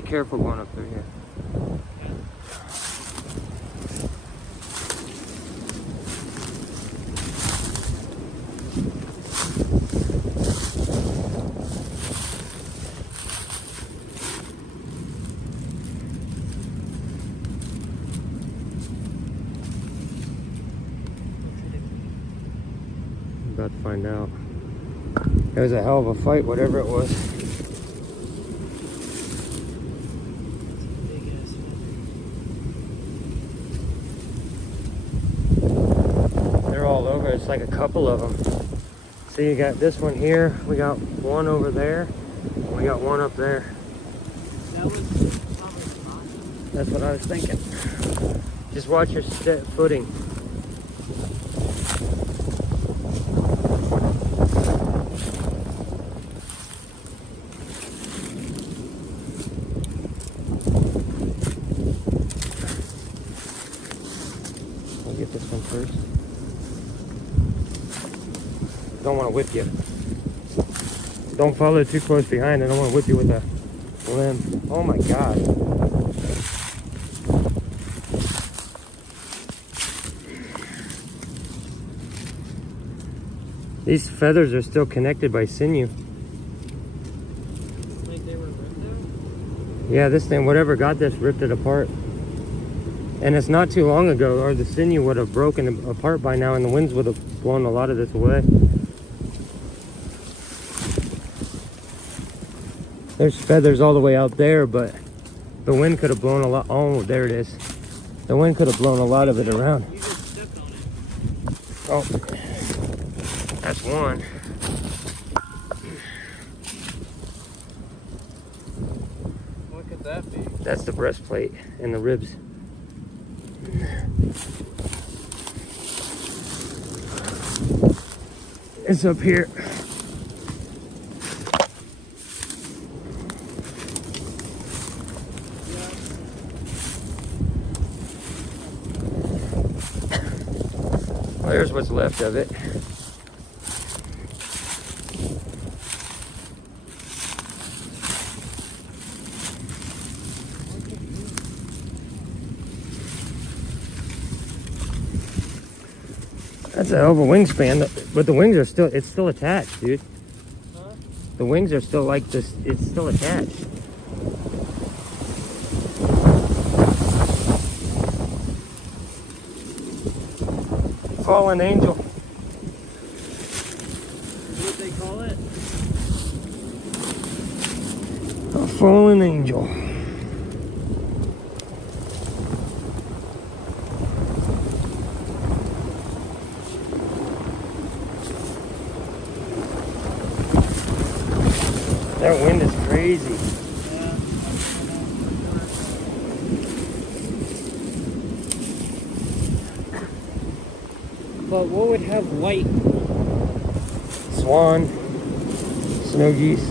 Be careful going up through here. About to find out. It was a hell of a fight, whatever it was. They're all over. It's like a couple of them. See, you got this one here. We got one over there. We got one up there. That was That's what I was thinking. Just watch your footing. Get this one first. Don't want to whip you. Don't follow too close behind. I don't want to whip you with a limb. Oh my God. These feathers are still connected by sinew. like they were ripped out? Yeah, this thing, whatever got this, ripped it apart. And it's not too long ago, or the sinew would have broken apart by now, and the winds would have blown a lot of this away. There's feathers all the way out there, but the wind could have blown a lot. Oh, there it is. The wind could have blown a lot of it around. You just stepped on it. Oh, that's one. What could that be? That's the breastplate and the ribs. It's up here. Well, there's what's left of it. That's a hell of a wingspan, but the wings are still, it's still attached, dude. Huh? The wings are still like this, it's still attached. Fallen angel. What they call it? A fallen angel. That wind is crazy. Yeah. But what would have white? Swan, snow geese.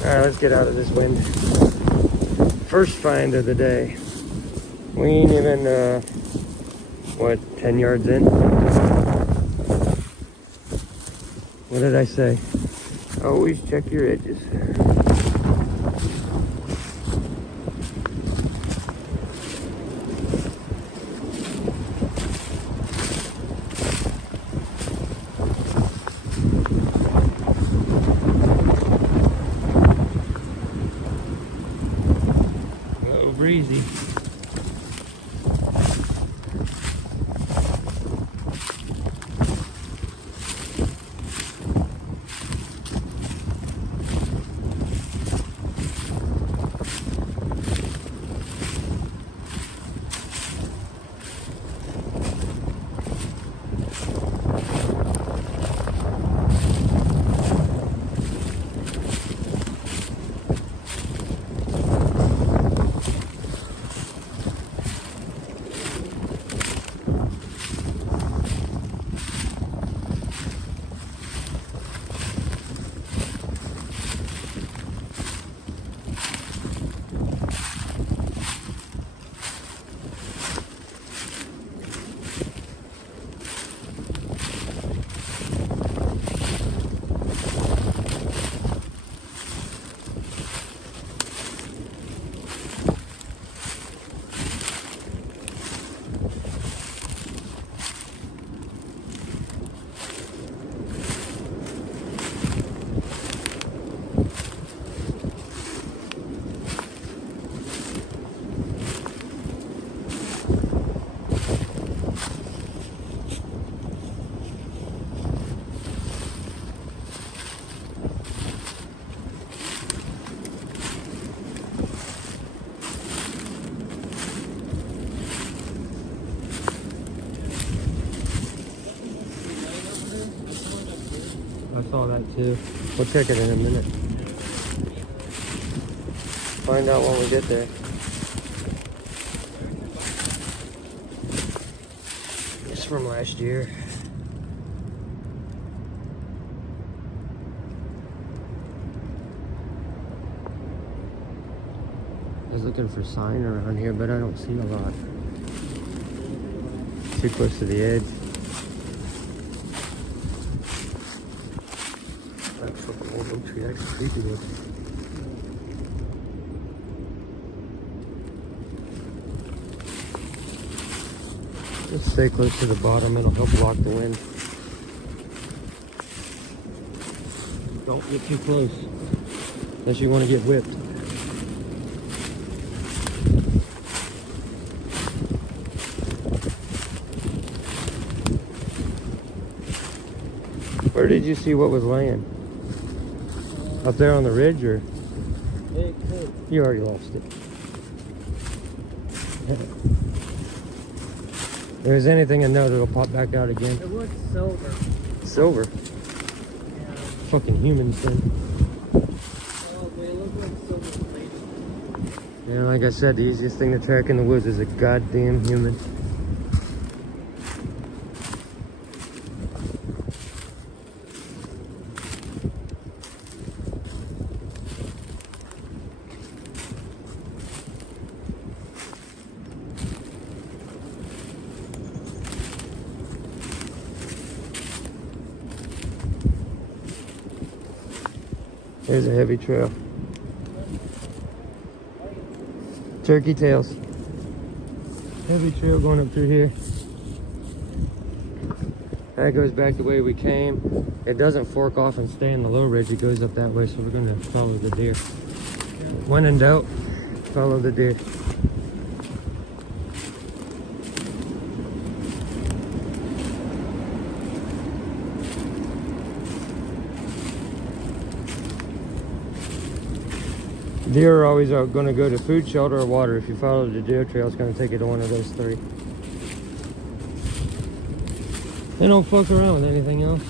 Alright, let's get out of this wind. First find of the day. We ain't even, 10 yards in? What did I say? Always check your edges. Oh, breezy. I saw that too. We'll check it in a minute. Find out when we get there. It's from last year. I was looking for sign around here, but I don't see a lot. Too close to the edge. That fucking old oak tree, that's creepy looking. Just stay close to the bottom, it'll help block the wind. Don't get too close, unless you want to get whipped. Where did you see what was laying? Up there on the ridge, or? It could. You already lost it. If there's anything in there, it'll pop back out again. It was silver. Silver? Yeah. Fucking humans then. Oh, they look like silver plated. Yeah, like I said, the easiest thing to track in the woods is a goddamn human. There's a heavy trail. Turkey tails. Heavy trail going up through here. That goes back the way we came. It doesn't fork off and stay in the low ridge. It goes up that way, so we're going to follow the deer. When in doubt, follow the deer. Deer are always going to go to food, shelter, or water. If you follow the deer trail, it's going to take you to one of those three. They don't fuck around with anything else.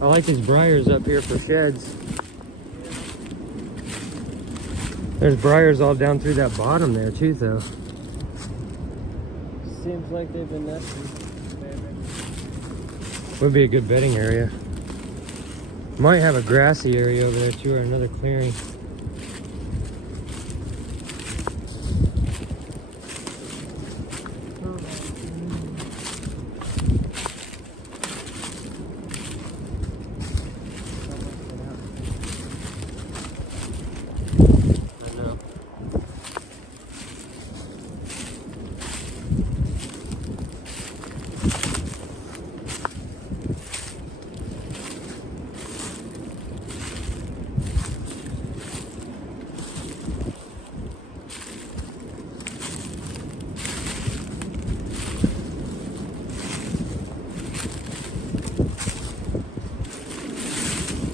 I like these briars up here for sheds. There's briars all down through that bottom there too, though. Seems like they've been nesting. Would be a good bedding area. Might have a grassy area over there too, or another clearing. I know.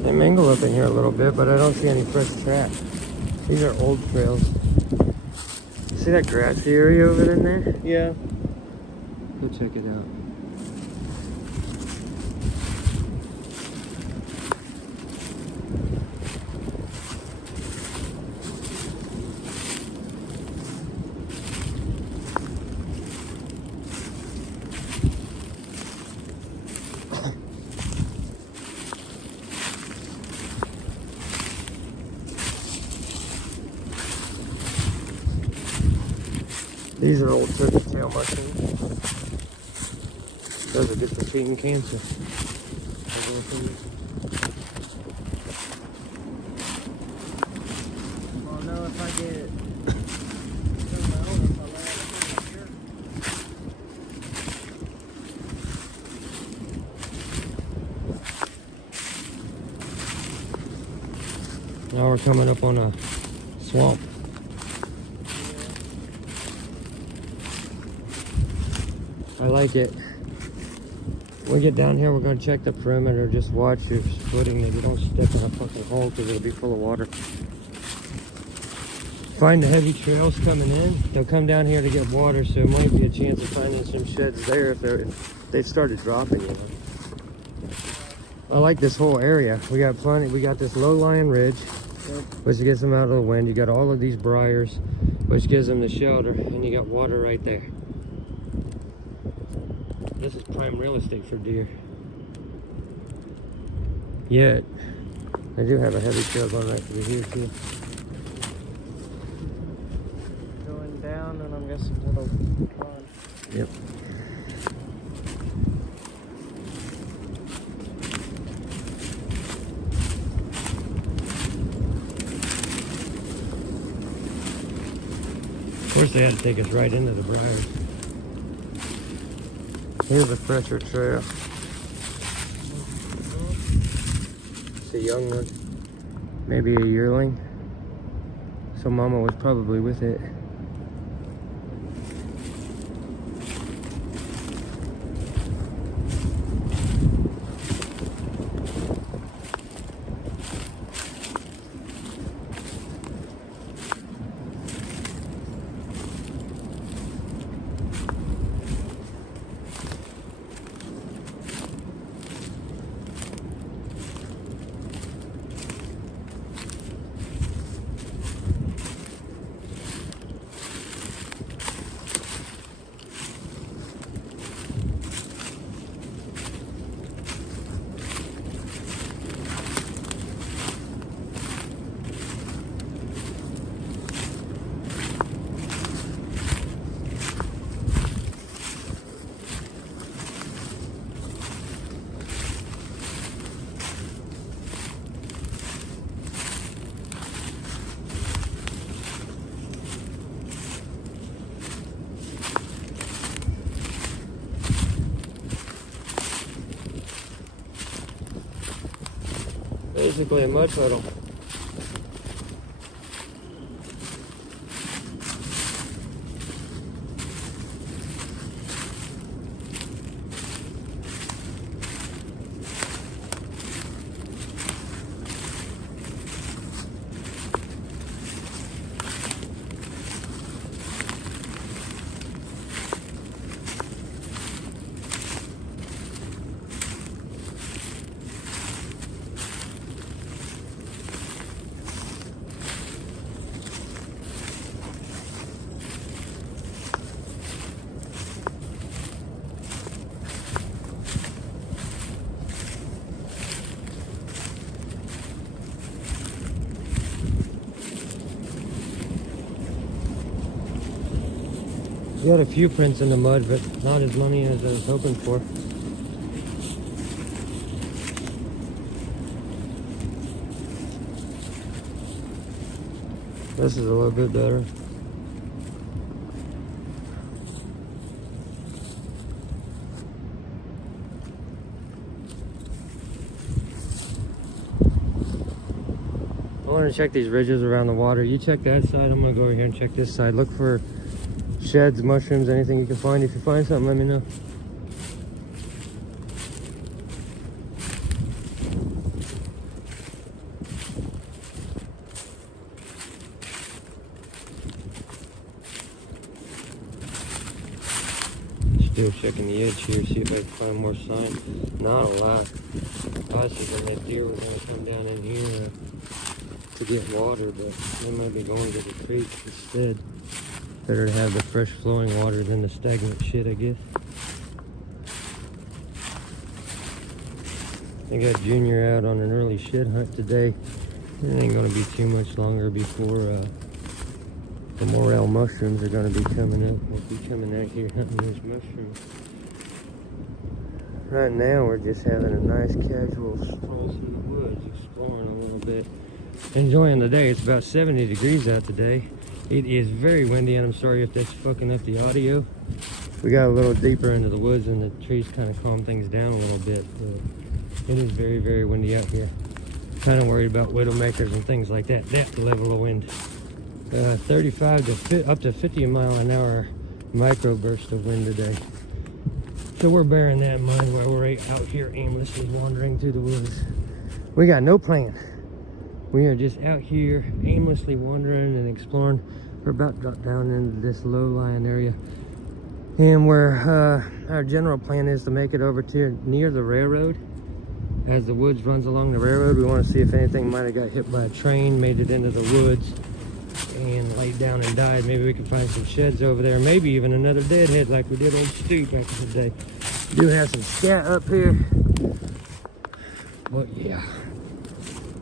They mingle up in here a little bit, but I don't see any fresh tracks. These are old trails. See that grassy area over in there? Yeah. Go check it out. These are old turkey tail mushrooms. Those are good for treating cancer. Well, no, if I get some out, if I let it here. Now we're coming up on a swamp. I like it. When we get down here, we're going to check the perimeter. Just watch your footing that you don't step in a fucking hole because it'll be full of water. Find the heavy trails coming in. They'll come down here to get water, so it might be a chance of finding some sheds there if they've started dropping, you know. I like this whole area. We got plenty. We got this low-lying ridge, which gets them out of the wind. You got all of these briars, which gives them the shelter, and you got water right there. This is prime real estate for deer. Yet, I do have a heavy trail going right through here too. Going down, and I'm guessing little pond. Yep. Of course, they had to take us right into the briars. Here's a fresher trail. It's a young one, maybe a yearling. So Mama was probably with it. Basically a mud puddle. We had a few prints in the mud, but not as many as I was hoping for. This is a little bit better. I want to check these ridges around the water. You check that side, I'm gonna go over here and check this side. Look for sheds, mushrooms, anything you can find. If you find something, let me know. Still checking the edge here, see if I can find more sign. Not a lot. Possibly that deer were going to come down in here to get water, but they might be going to the creek instead. Better to have the fresh flowing water than the stagnant shit, I guess. I got Junior out on an early shit hunt today. It ain't gonna be too much longer before the morel mushrooms are gonna be coming up. We'll be coming out here hunting those mushrooms. Right now we're just having a nice casual stroll through the woods, exploring a little bit. Enjoying the day. It's about 70 degrees out today. It is very windy, and I'm sorry if that's fucking up the audio. We got a little deeper into the woods and the trees kind of calm things down a little bit. But it is very, very windy out here. Kind of worried about widowmakers and things like that. That level of wind. 35 to up to 50 mile an hour micro burst of wind today. So we're bearing that in mind while we're out here aimlessly wandering through the woods. We got no plan. We are just out here aimlessly wandering and exploring. We're about to drop down into this low-lying area. And where our general plan is to make it over to near the railroad as the woods runs along the railroad. We want to see if anything might have got hit by a train, made it into the woods, and laid down and died. Maybe we can find some sheds over there. Maybe even another deadhead like we did old Stu back in the day. We do have some scat up here. But yeah.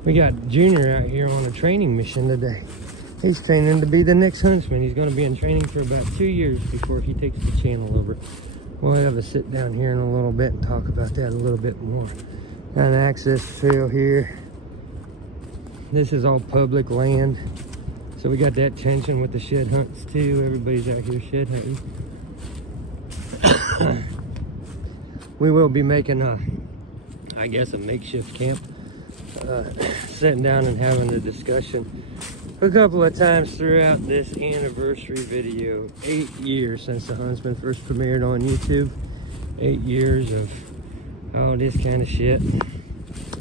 We got Junior out here on a training mission today. He's training to be the next Huntsman. He's going to be in training for about 2 years before he takes the channel over. We'll have a sit down here in a little bit and talk about that a little bit more. Got an access trail here. This is all public land. So we got that tension with the shed hunts too. Everybody's out here shed hunting. We will be making I guess a makeshift camp. Sitting down and having a discussion a couple of times throughout this anniversary video. 8 years since the Huntsman first premiered on YouTube. 8 years of all this kind of shit.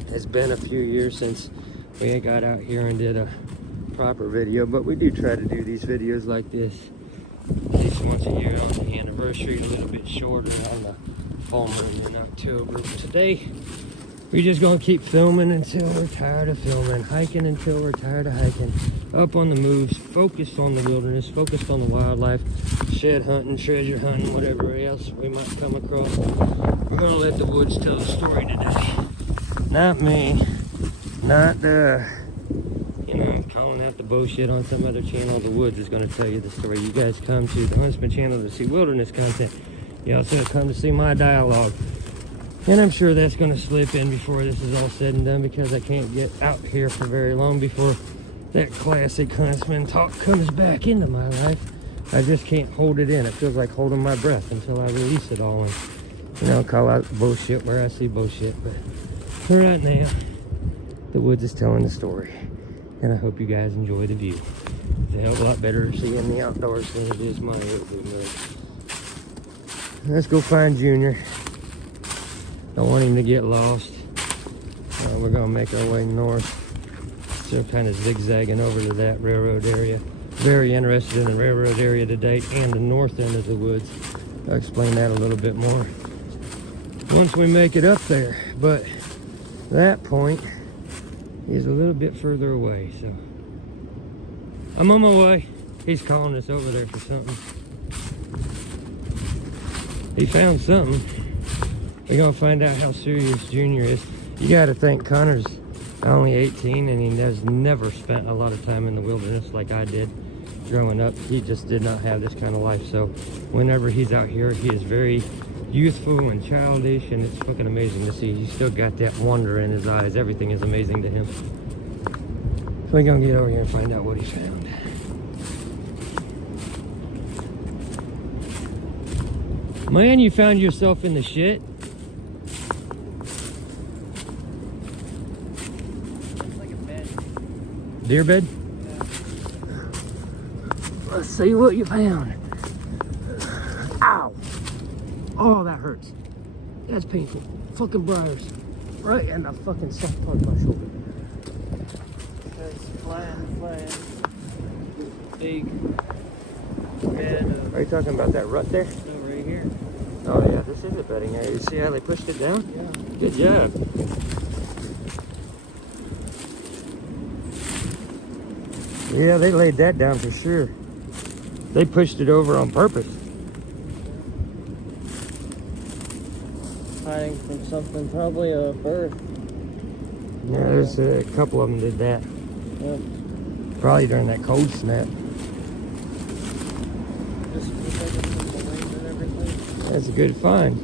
It's been a few years since we got out here and did a proper video, but we do try to do these videos like this at least once a year on the anniversary, a little bit shorter on the full moon in October. But today we're just gonna keep filming until we're tired of filming, hiking until we're tired of hiking, up on the moves, focused on the wilderness, focused on the wildlife, shed hunting, treasure hunting, whatever else we might come across. We're gonna let the woods tell the story today. Not me, not calling out the bullshit on some other channel. The woods is gonna tell you the story. You guys come to the Huntsman channel to see wilderness content. You also come to see my dialogue. And I'm sure that's going to slip in before this is all said and done, because I can't get out here for very long before that classic Huntsman talk comes back into my life. I just can't hold it in. It feels like holding my breath until I release it all and, call out bullshit where I see bullshit. But for right now, the woods is telling the story. And I hope you guys enjoy the view. It's a hell of a lot better to see in the outdoors than it is my urban mode. Let's go find Junior. Don't want him to get lost. We're gonna make our way north. So kind of zigzagging over to that railroad area. Very interested in the railroad area today and the north end of the woods. I'll explain that a little bit more once we make it up there. But that point is a little bit further away. So I'm on my way. He's calling us over there for something. He found something. We're gonna find out how serious Junior is. You gotta think Connor's only 18 and he has never spent a lot of time in the wilderness like I did growing up. He just did not have this kind of life. So whenever he's out here, he is very youthful and childish, and it's fucking amazing to see. He's still got that wonder in his eyes. Everything is amazing to him. So we're gonna get over here and find out what he found. Man, you found yourself in the shit. Deer bed? Yeah. Let's see what you found. Ow! Oh, that hurts. That's painful. Fucking briars. Right in the fucking soft part of my shoulder. That's flat. Big bed. Are you talking about that rut there? No, right here. Oh yeah, this is a bedding area. You see how they pushed it down? Yeah. Good job. Yeah, they laid that down for sure. They pushed it over on purpose. Hiding from something, probably a bird. Yeah, there's a couple of them did that. Yep. Probably during that cold snap. Just protected from the wind and everything. That's a good find.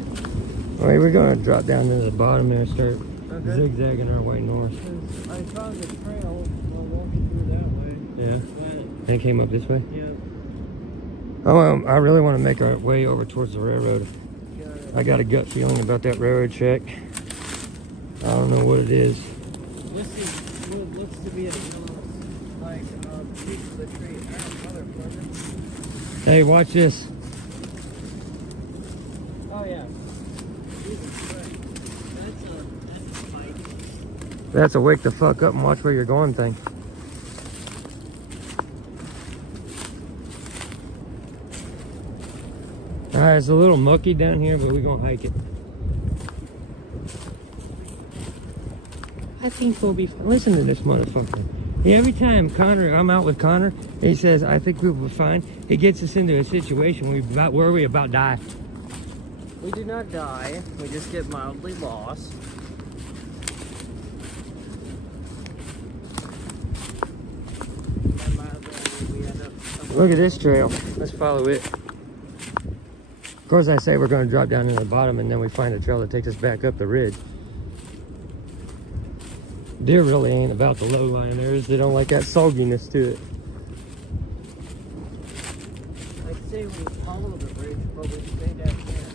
All right, we're gonna drop down to the bottom there and start zigzagging our way north. I found the trail while walking through that way. Yeah. But, And it came up this way? yeah. Oh, I really want to make our way over towards the railroad. I got a gut feeling about that railroad track. I don't know what it is. This is what looks to be a like piece of the tree. Motherfucker. Hey, watch this. Oh yeah. Jesus Christ. That's a fight. That's a wake the fuck up and watch where you're going thing. Alright, it's a little mucky down here, but we're gonna hike it. I think we'll be fine. Listen to this motherfucker. Every time I'm out with Connor, he says, I think we'll be fine. He gets us into a situation where we about die. We do not die. We just get mildly lost. And mildly, we end up... Look at this trail. Let's follow it. Of course, I say we're going to drop down in the bottom, and then we find a trail that takes us back up the ridge. Deer really ain't about the low lying areas. They don't like that sogginess to it. I'd say we follow the ridge, but we stay down here.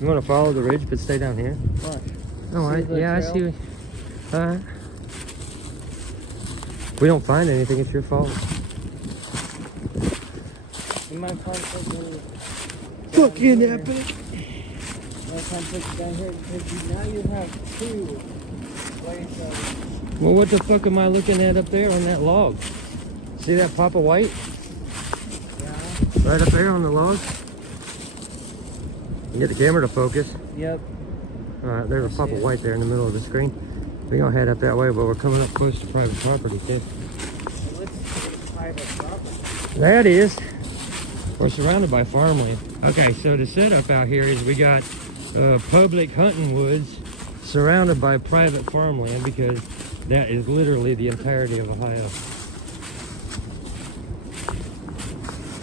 You want to follow the ridge, but stay down here? Watch. Oh, See the I trail? see. Alright. If we don't find anything, it's your fault. You might find something... Fucking here. epic. Might find something down here, because now you have two places. Well, what the fuck am I looking at up there on that log? See that pop of white? Yeah. Right up there on the log? You get the camera to focus. Yep. Alright, there's a pop of white there in the middle of the screen. We're gonna head up that way, but we're coming up close to private property too. What's private property? That is. We're surrounded by farmland. Okay, so the setup out here is we got public hunting woods surrounded by private farmland, because that is literally the entirety of Ohio.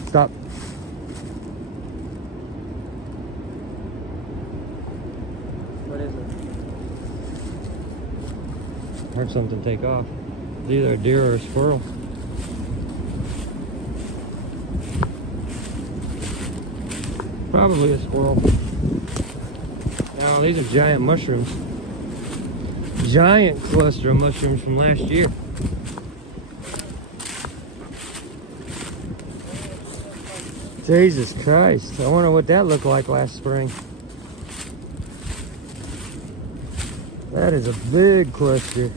Stop. What is it? Heard something take off. It's either a deer or a squirrel. Probably a squirrel. Now, these are giant mushrooms. Giant cluster of mushrooms from last year. Jesus Christ. I wonder what that looked like last spring. That is a big cluster.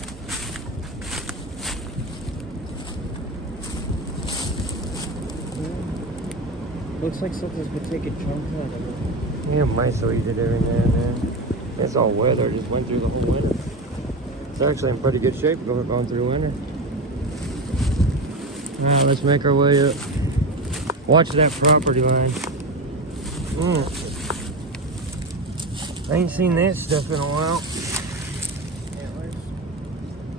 Looks like something's been taking chunks out of it. Yeah, mice will eat it every now and then. It's all weather, just went through the whole winter. It's actually in pretty good shape going through winter. Now let's make our way up. Watch that property line. I ain't seen that stuff in a while.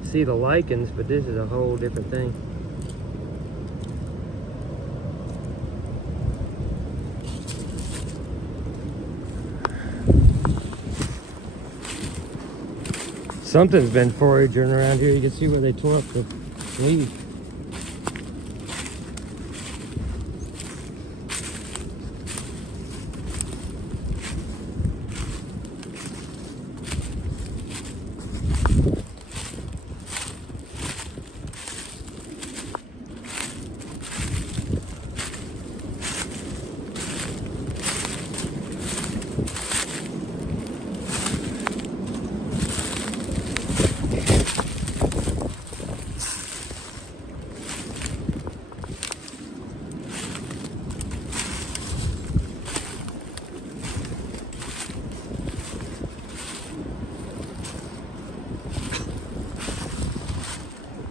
See the lichens, but this is a whole different thing. Something's been foraging around here. You can see where they tore up the leaves.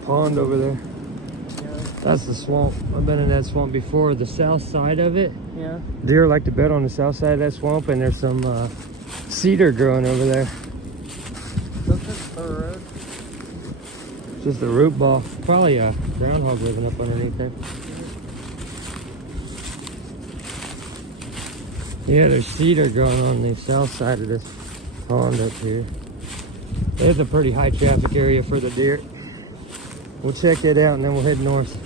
Pond over there. Yeah. That's the swamp. I've been in that swamp before. The south side of it. Yeah. Deer like to bed on the south side of that swamp, and there's some cedar growing over there. That's the road. It's just a root ball. Probably a groundhog living up underneath there. Yeah, there's cedar growing on the south side of this pond up here. It's a pretty high traffic area for the deer. We'll check that out and then we'll head north.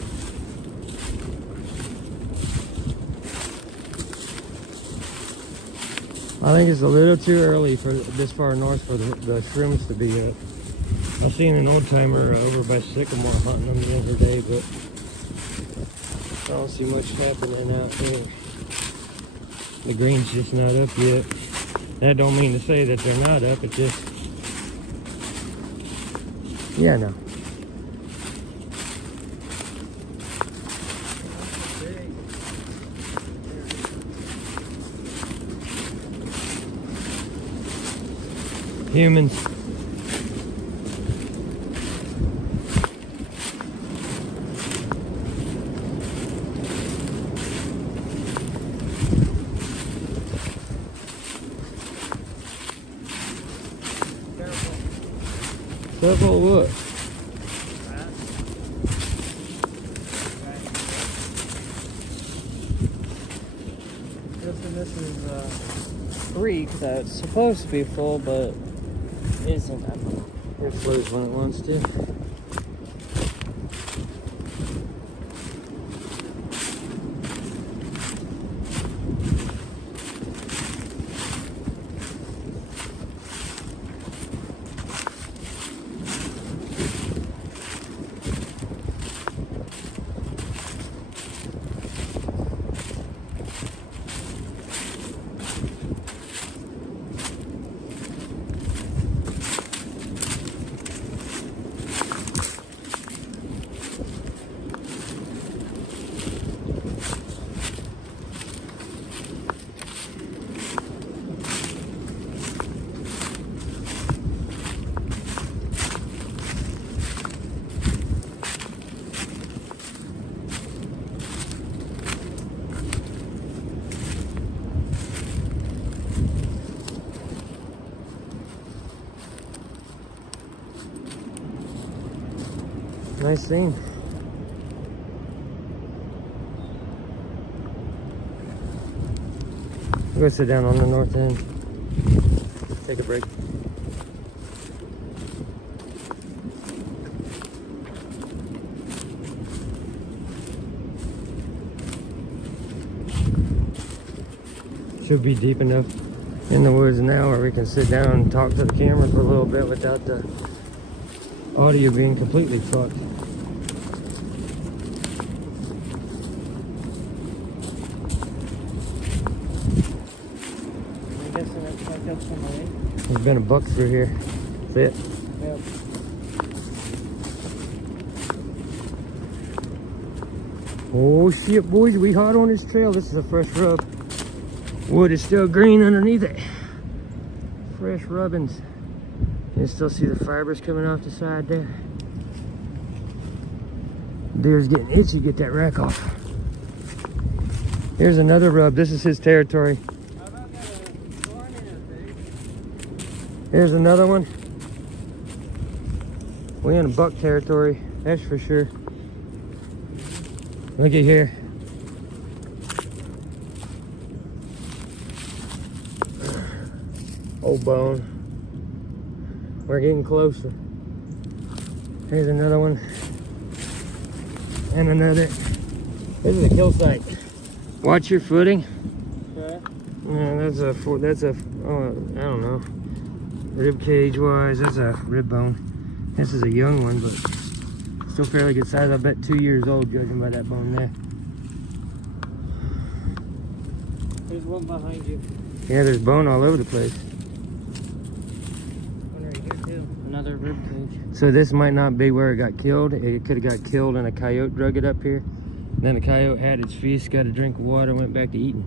I think it's a little too early for this far north for the shrooms to be up. I seen an old timer over by Sycamore hunting them the other day, but I don't see much happening out here. The green's just not up yet. That don't mean to say that they're not up, it's just... Yeah, no. Humans. Stuff all what? This is 3 because it's supposed to be full, but isn't. It flows when it wants to. Nice scene. We'll go sit down on the north end. Take a break. Should be deep enough in the woods now where we can sit down and talk to the camera for a little bit without the audio being completely fucked. There's been a buck through here. Fit. Yep. Oh shit, boys, we hot on this trail. This is a fresh rub. Wood is still green underneath it. Fresh rubbings. You can still see the fibers coming off the side there. Deer's getting itchy. Get that rack off. Here's another rub. This is his territory. Here's another one. We in buck territory, that's for sure. Looky here. Old bone. We're getting closer. Here's another one. And another. This is a kill site. Watch your footing. Okay. Yeah, that's a oh, I don't know. Rib cage wise, that's a rib bone. This is a young one, but still fairly good size. I bet 2 years old, judging by that bone there. There's one behind you. Yeah, there's bone all over the place. One right here too. Another rib cage. So this might not be where it got killed. It could have got killed and a coyote drug it up here. Then the coyote had its feast, got a drink of water, went back to eating.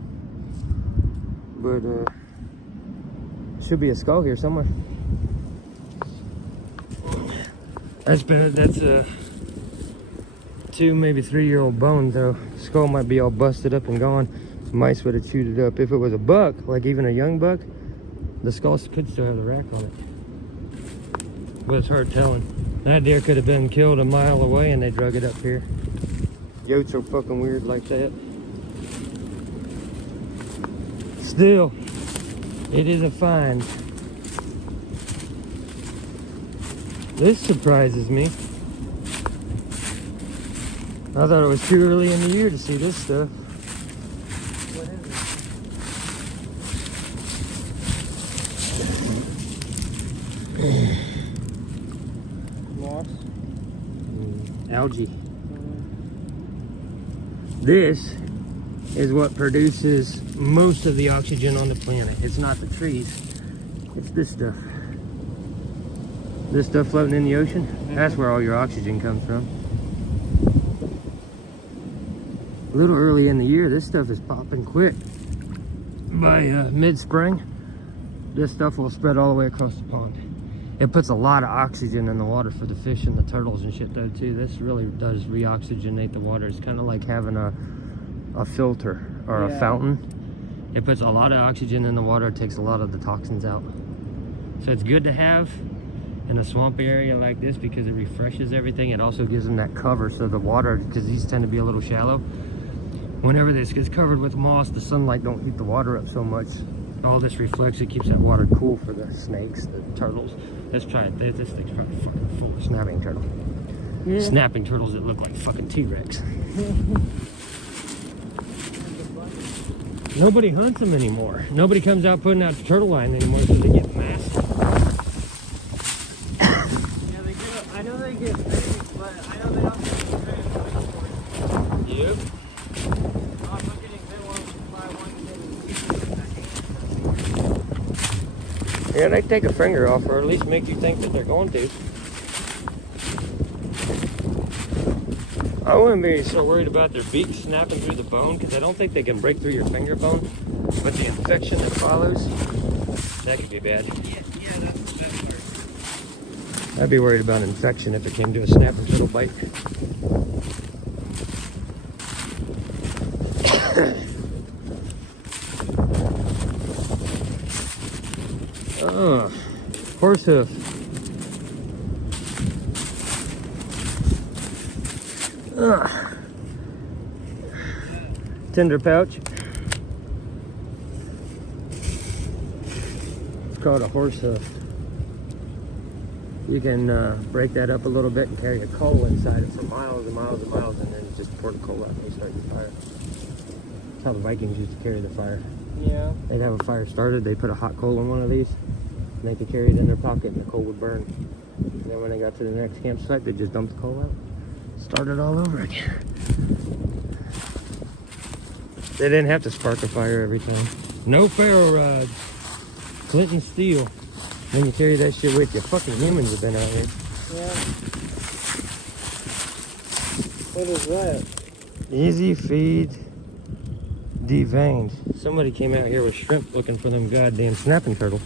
But should be a skull here somewhere. That's a 2, maybe 3-year-old bone though. Skull might be all busted up and gone. Mice would have chewed it up. If it was a buck, like even a young buck, the skull could still have the rack on it. But it's hard telling. That deer could have been killed a mile away and they drug it up here. Goats are fucking weird like that. Still, it is a find. This surprises me. I thought it was too early in the year to see this stuff. What is it? Moss? Algae. This is what produces most of the oxygen on the planet. It's not the trees, it's this stuff. This stuff floating in the ocean, that's where all your oxygen comes from. A little early in the year, this stuff is popping quick. By mid-spring, this stuff will spread all the way across the pond. It puts a lot of oxygen in the water for the fish and the turtles and shit though too. This really does reoxygenate the water. It's kind of like having a filter or a fountain. It puts a lot of oxygen in the water, it takes a lot of the toxins out. So it's good to have. in a swampy area like this because it refreshes everything. It also gives them that cover so the water, because these tend to be a little shallow, whenever this gets covered with moss, the sunlight don't heat the water up so much. All this reflects, it keeps that water cool for the snakes, the turtles. Let's try it. This thing's probably fucking full of snapping turtle. Yeah. Snapping turtles that look like fucking T-Rex. Nobody hunts them anymore. Nobody comes out putting out the turtle line anymore because they get massive. Yeah, they get. I know they get big, but I know they also get very big. Yep. I'm not getting big ones by one. Yeah, they take a finger off, or at least make you think that they're going to. I wouldn't be so worried about their beak snapping through the bone, because I don't think they can break through your finger bone. But the infection that follows, that could be bad. Yeah, that's the best part. I'd be worried about infection if it came to a snapping turtle bite. Oh, horse hoof. Tender pouch. It's called a horse hoof. You can break that up a little bit and carry a coal inside it for miles and miles and miles, and then just pour the coal out and you start your fire. That's how the Vikings used to carry the fire. Yeah. They'd have a fire started, they put a hot coal in one of these, and they could carry it in their pocket and the coal would burn. And then when they got to the next campsite, they just dumped the coal out. Start it all over again. They didn't have to spark a fire every time. No ferro rods. Flint and steel. Then you carry that shit with you. Fucking humans have been out here. Yeah. What is that? Easy feed deveined. Somebody came out here with shrimp looking for them goddamn snapping turtle.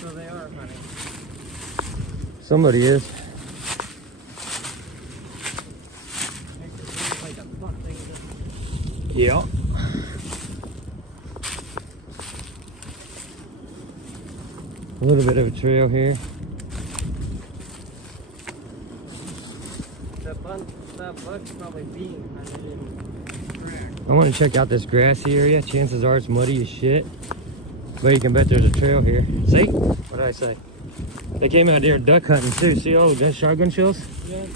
So they are hunting. Somebody is. Makes it look like a fun thing to do. Yeah. A little bit of a trail here. That buck's probably being hunted in track. I want to check out this grassy area. Chances are it's muddy as shit. But you can bet there's a trail here. See? What did I say? They came out here duck hunting too. See all the shotgun shells? Yeah.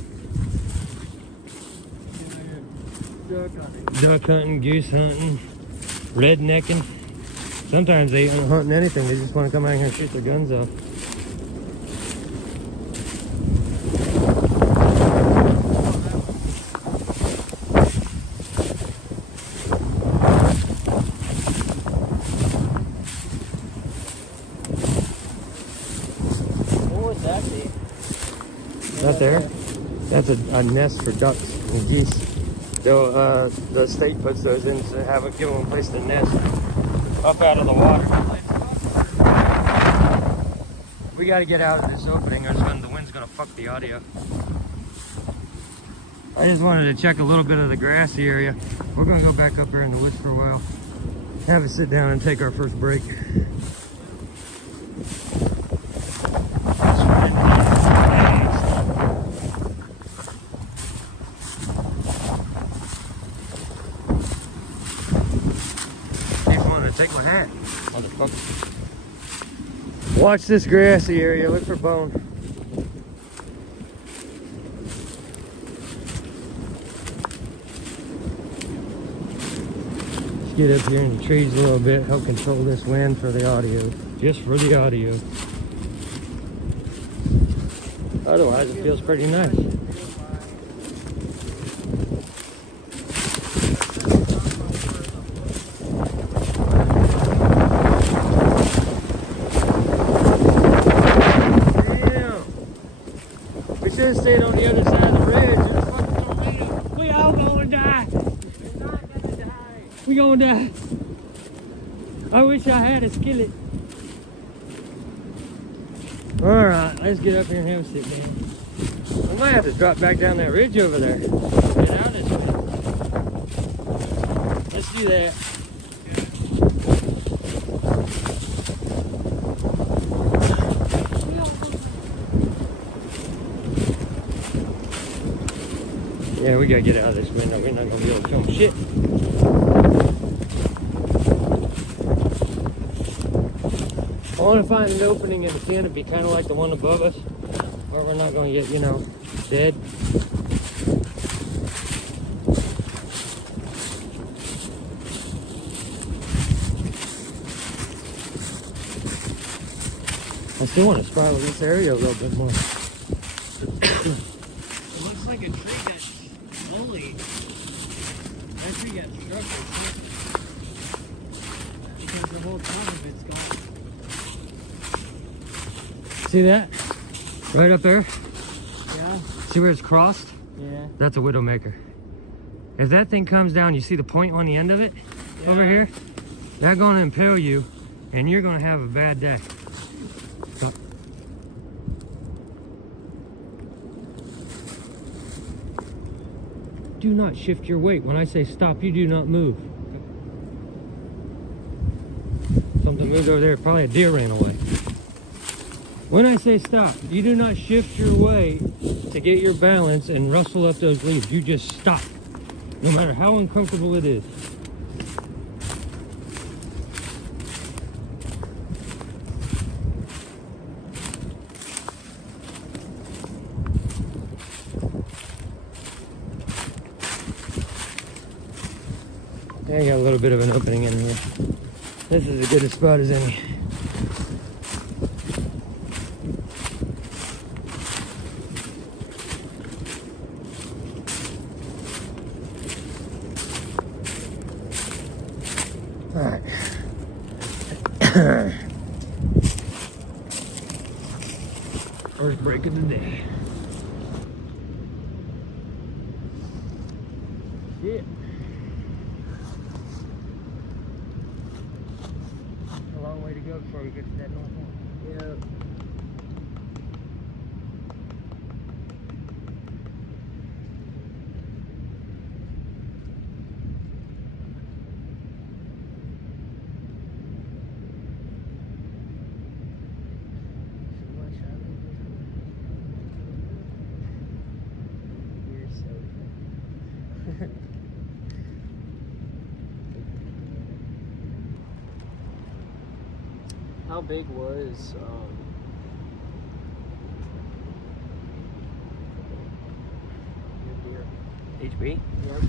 Duck hunting. Duck hunting, goose hunting, rednecking. Sometimes they aren't hunting anything. They just want to come out here and shoot their guns off. What would that be? Right there. That's a nest for ducks and geese. They'll, the state puts those in to give them a place to nest up out of the water. We got to get out of this opening, or the wind's going to fuck the audio. I just wanted to check a little bit of the grassy area. We're going to go back up there in the woods for a while. Have a sit down and take our first break. Take my hat. Motherfucker. Watch this grassy area. Look for bone. Let's get up here in the trees a little bit. Help control this wind for the audio. Just for the audio. Otherwise, it feels pretty nice. Stayed on the other side of the ridge. There's a fucking tornado. We all gonna die. We're not gonna die. We gonna die. I wish I had a skillet. Alright, let's get up here and have a sit down. I might have to drop back down that ridge over there. Get out this way. Let's do that. Yeah, we gotta get out of this window. We're not gonna be able to film shit. I want to find an opening in the tent. It'd be kind of like the one above us, where we're not gonna get, you know, dead. I still want to spiral this area a little bit more. It looks like a tree got slowly. That tree got struck because the whole top of it's gone. See that? Right up there? Yeah. See where it's crossed? Yeah. That's a widowmaker. If that thing comes down, you see the point on the end of it? Yeah. Over here? That's gonna impale you, and you're gonna have a bad day. So, do not shift your weight. When I say stop, you do not move. Something moved over there. Probably a deer ran away. When I say stop, you do not shift your weight to get your balance and rustle up those leaves. You just stop, no matter how uncomfortable it is. I got a little bit of an opening in here. This is as good a spot as any. All right. First break of the day. Shit. A long way to go before we get to that north one. Yeah. You're so How big was your deer? HB? Yep.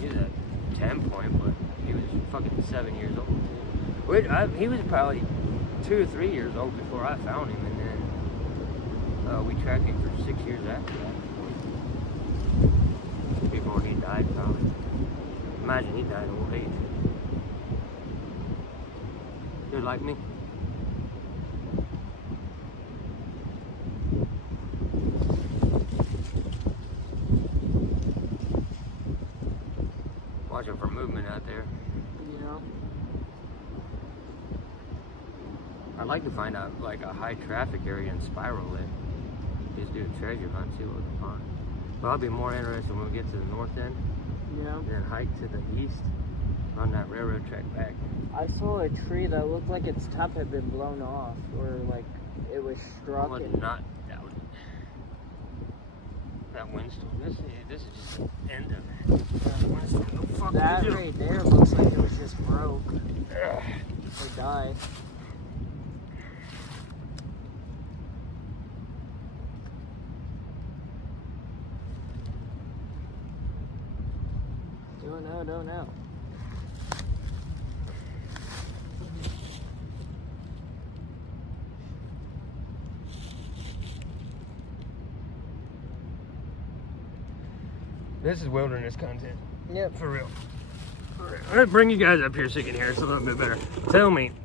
He was a 10 point, but he was fucking 7 years old. He was probably 2 or 3 years old before I found him, and then we tracked him for 6 years after that. Before he died, probably. Imagine he died of old age. You're like me. Watching for movement out there. Yeah. I'd like to find out like a high traffic area and spiral it. Just do a treasure hunt, see what we can find. But I'll be more interested when we get to the north end. Yeah. And then hike to the east on that railroad track back. I saw a tree that looked like its top had been blown off, or like it was struck. Well, and not that windstorm. This is just the end of it. Windstorm. No fuck that you do. right there looks like it was just broke or died. Don't know. This is wilderness content. Yep. For real. Let's bring you guys up here so you can hear us a little bit better.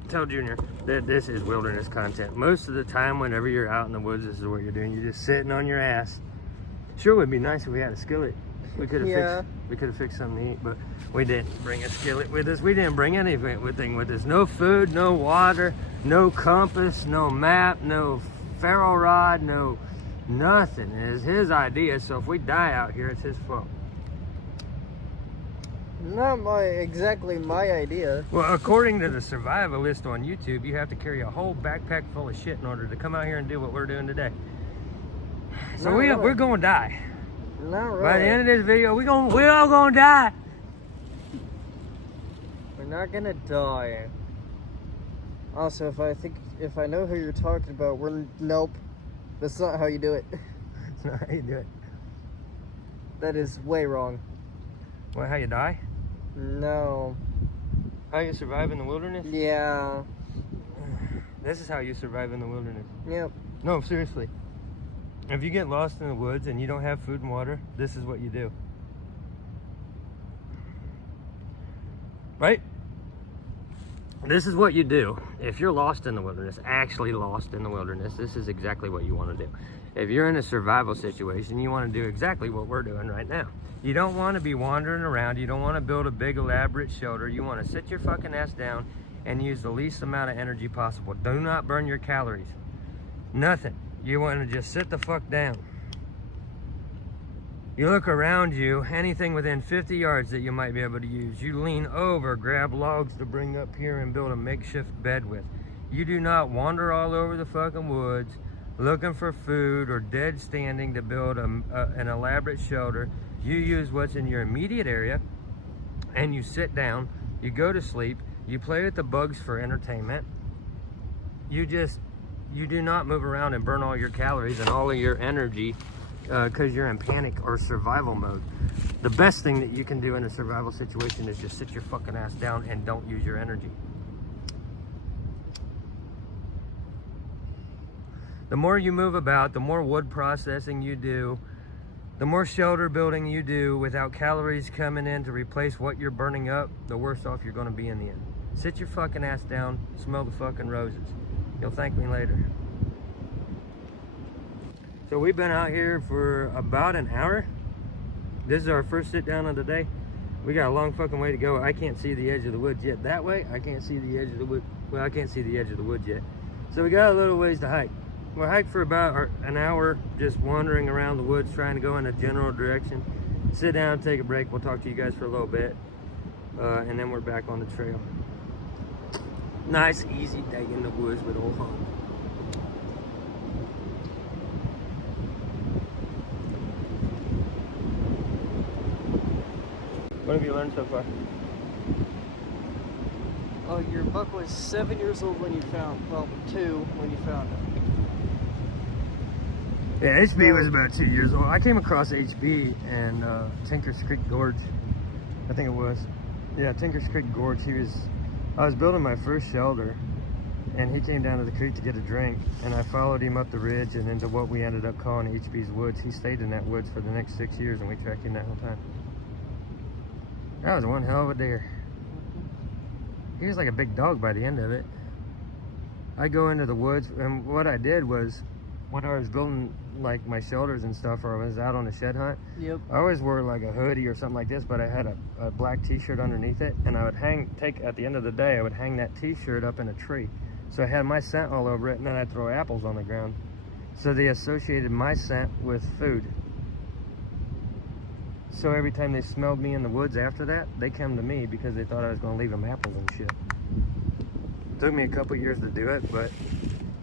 Tell Junior that this is wilderness content. Most of the time, whenever you're out in the woods, this is what you're doing. You're just sitting on your ass. Sure would be nice if we had a skillet. We could have fixed something to eat, but we didn't bring a skillet with us. We didn't bring anything with us. No food, no water, no compass, no map, no ferro rod, no nothing. It's his idea, so if we die out here, it's his fault. Not exactly my idea. Well, according to the survivalist on YouTube, you have to carry a whole backpack full of shit in order to come out here and do what we're doing today. So we're going to die. Not really. By the end of this video, we all gonna die. We're not gonna die. Also, if I know who you're talking about, nope. That's not how you do it. That's not how you do it. That is way wrong. What, how you die? No. How you survive in the wilderness? Yeah. This is how you survive in the wilderness. Yep. No, seriously. If you get lost in the woods and you don't have food and water, this is what you do. Right? This is what you do. If you're lost in the wilderness, actually lost in the wilderness, this is exactly what you want to do. If you're in a survival situation, you want to do exactly what we're doing right now. You don't want to be wandering around. You don't want to build a big elaborate shelter. You want to sit your fucking ass down and use the least amount of energy possible. Do not burn your calories. Nothing. You want to just sit the fuck down. You look around you, anything within 50 yards that you might be able to use. You lean over, grab logs to bring up here and build a makeshift bed with. You do not wander all over the fucking woods looking for food or dead standing to build an elaborate shelter. You use what's in your immediate area and you sit down, you go to sleep, you play with the bugs for entertainment. You do not move around and burn all your calories and all of your energy because you're in panic or survival mode. The best thing that you can do in a survival situation is just sit your fucking ass down and don't use your energy. The more you move about, the more wood processing you do, the more shelter building you do without calories coming in to replace what you're burning up, the worse off you're going to be in the end. Sit your fucking ass down, smell the fucking roses. You'll thank me later. So we've been out here for about an hour. This is our first sit down of the day. We got a long fucking way to go. I can't see the edge of the woods yet. That way, I can't see the edge of the wood. Well, I can't see the edge of the woods yet. So we got a little ways to hike. We'll hike for about an hour, just wandering around the woods, trying to go in a general direction. Sit down, take a break. We'll talk to you guys for a little bit. And then we're back on the trail. Nice, easy day in the woods with old Hunt. What have you learned so far? Oh, your buck was 7 years old when you found, well, 2 when you found it. Yeah, HB was about 2 years old. I came across HB in Tinker's Creek Gorge. I think it was. Yeah, Tinker's Creek Gorge. I was building my first shelter, and he came down to the creek to get a drink, and I followed him up the ridge and into what we ended up calling HB's Woods. He stayed in that woods for the next 6 years, and we tracked him that whole time. That was one hell of a deer. He was like a big dog by the end of it. I go into the woods, and what I did was, when I was building like my shelters and stuff, or I was out on a shed hunt, Yep. I always wore like a hoodie or something like this, but I had a black t-shirt underneath it, and I would at the end of the day, I would hang that t-shirt up in a tree. So I had my scent all over it, and then I'd throw apples on the ground. So they associated my scent with food. So every time they smelled me in the woods after that, they come to me because they thought I was going to leave them apples and shit. It took me a couple years to do it, but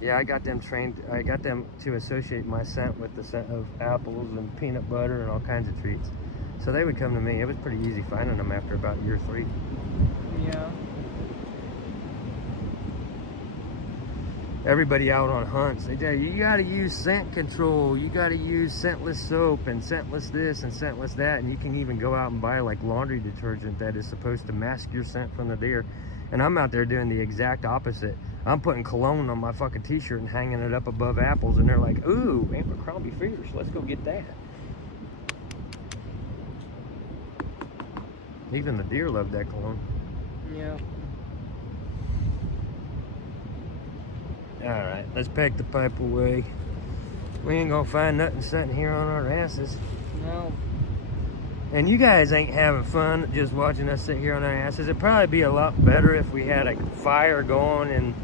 yeah, I got them trained. I got them to associate my scent with the scent of apples and peanut butter and all kinds of treats. So they would come to me. It was pretty easy finding them after about year 3. Yeah. Everybody out on hunts, they tell you, you got to use scent control. You got to use scentless soap and scentless this and scentless that. And you can even go out and buy like laundry detergent that is supposed to mask your scent from the deer. And I'm out there doing the exact opposite. I'm putting cologne on my fucking t-shirt and hanging it up above apples, and they're like, ooh, Abercrombie fritters, let's go get that. Even the deer love that cologne. Yeah. Alright, let's pack the pipe away. We ain't gonna find nothing sitting here on our asses. No. And you guys ain't having fun just watching us sit here on our asses. It'd probably be a lot better if we had a fire going and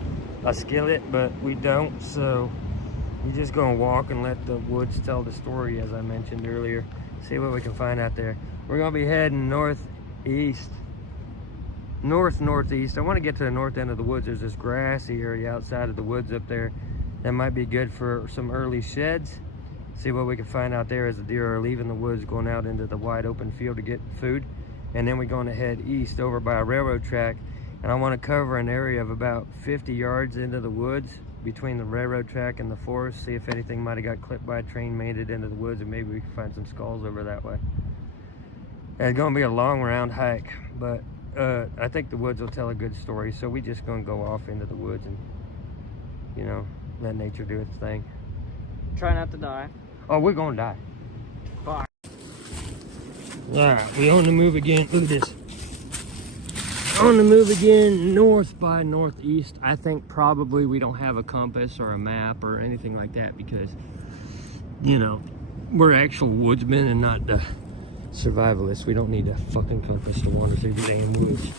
a skillet, but we don't, so we're just gonna walk and let the woods tell the story, as I mentioned earlier. See what we can find out there. We're gonna be heading northeast. Northeast. I want to get to the north end of the woods. There's this grassy area outside of the woods up there that might be good for some early sheds. see what we can find out there as the deer are leaving the woods, going out into the wide open field to get food. And then we're going to head east over by a railroad track, and I want to cover an area of about 50 yards into the woods between the railroad track and the forest, see if anything might have got clipped by a train, made it into the woods, and maybe we can find some skulls over that way. And it's going to be a long round hike, but I think the woods will tell a good story, so we just going to go off into the woods and, you know, let nature do its thing. Try not to die. Oh, we're going to die. Fuck. Alright, we on the move again. Look at this. On the move again, north by northeast. I think probably we don't have a compass or a map or anything like that because, you know, we're actual woodsmen and not the survivalists. We don't need a fucking compass to wander through the damn woods.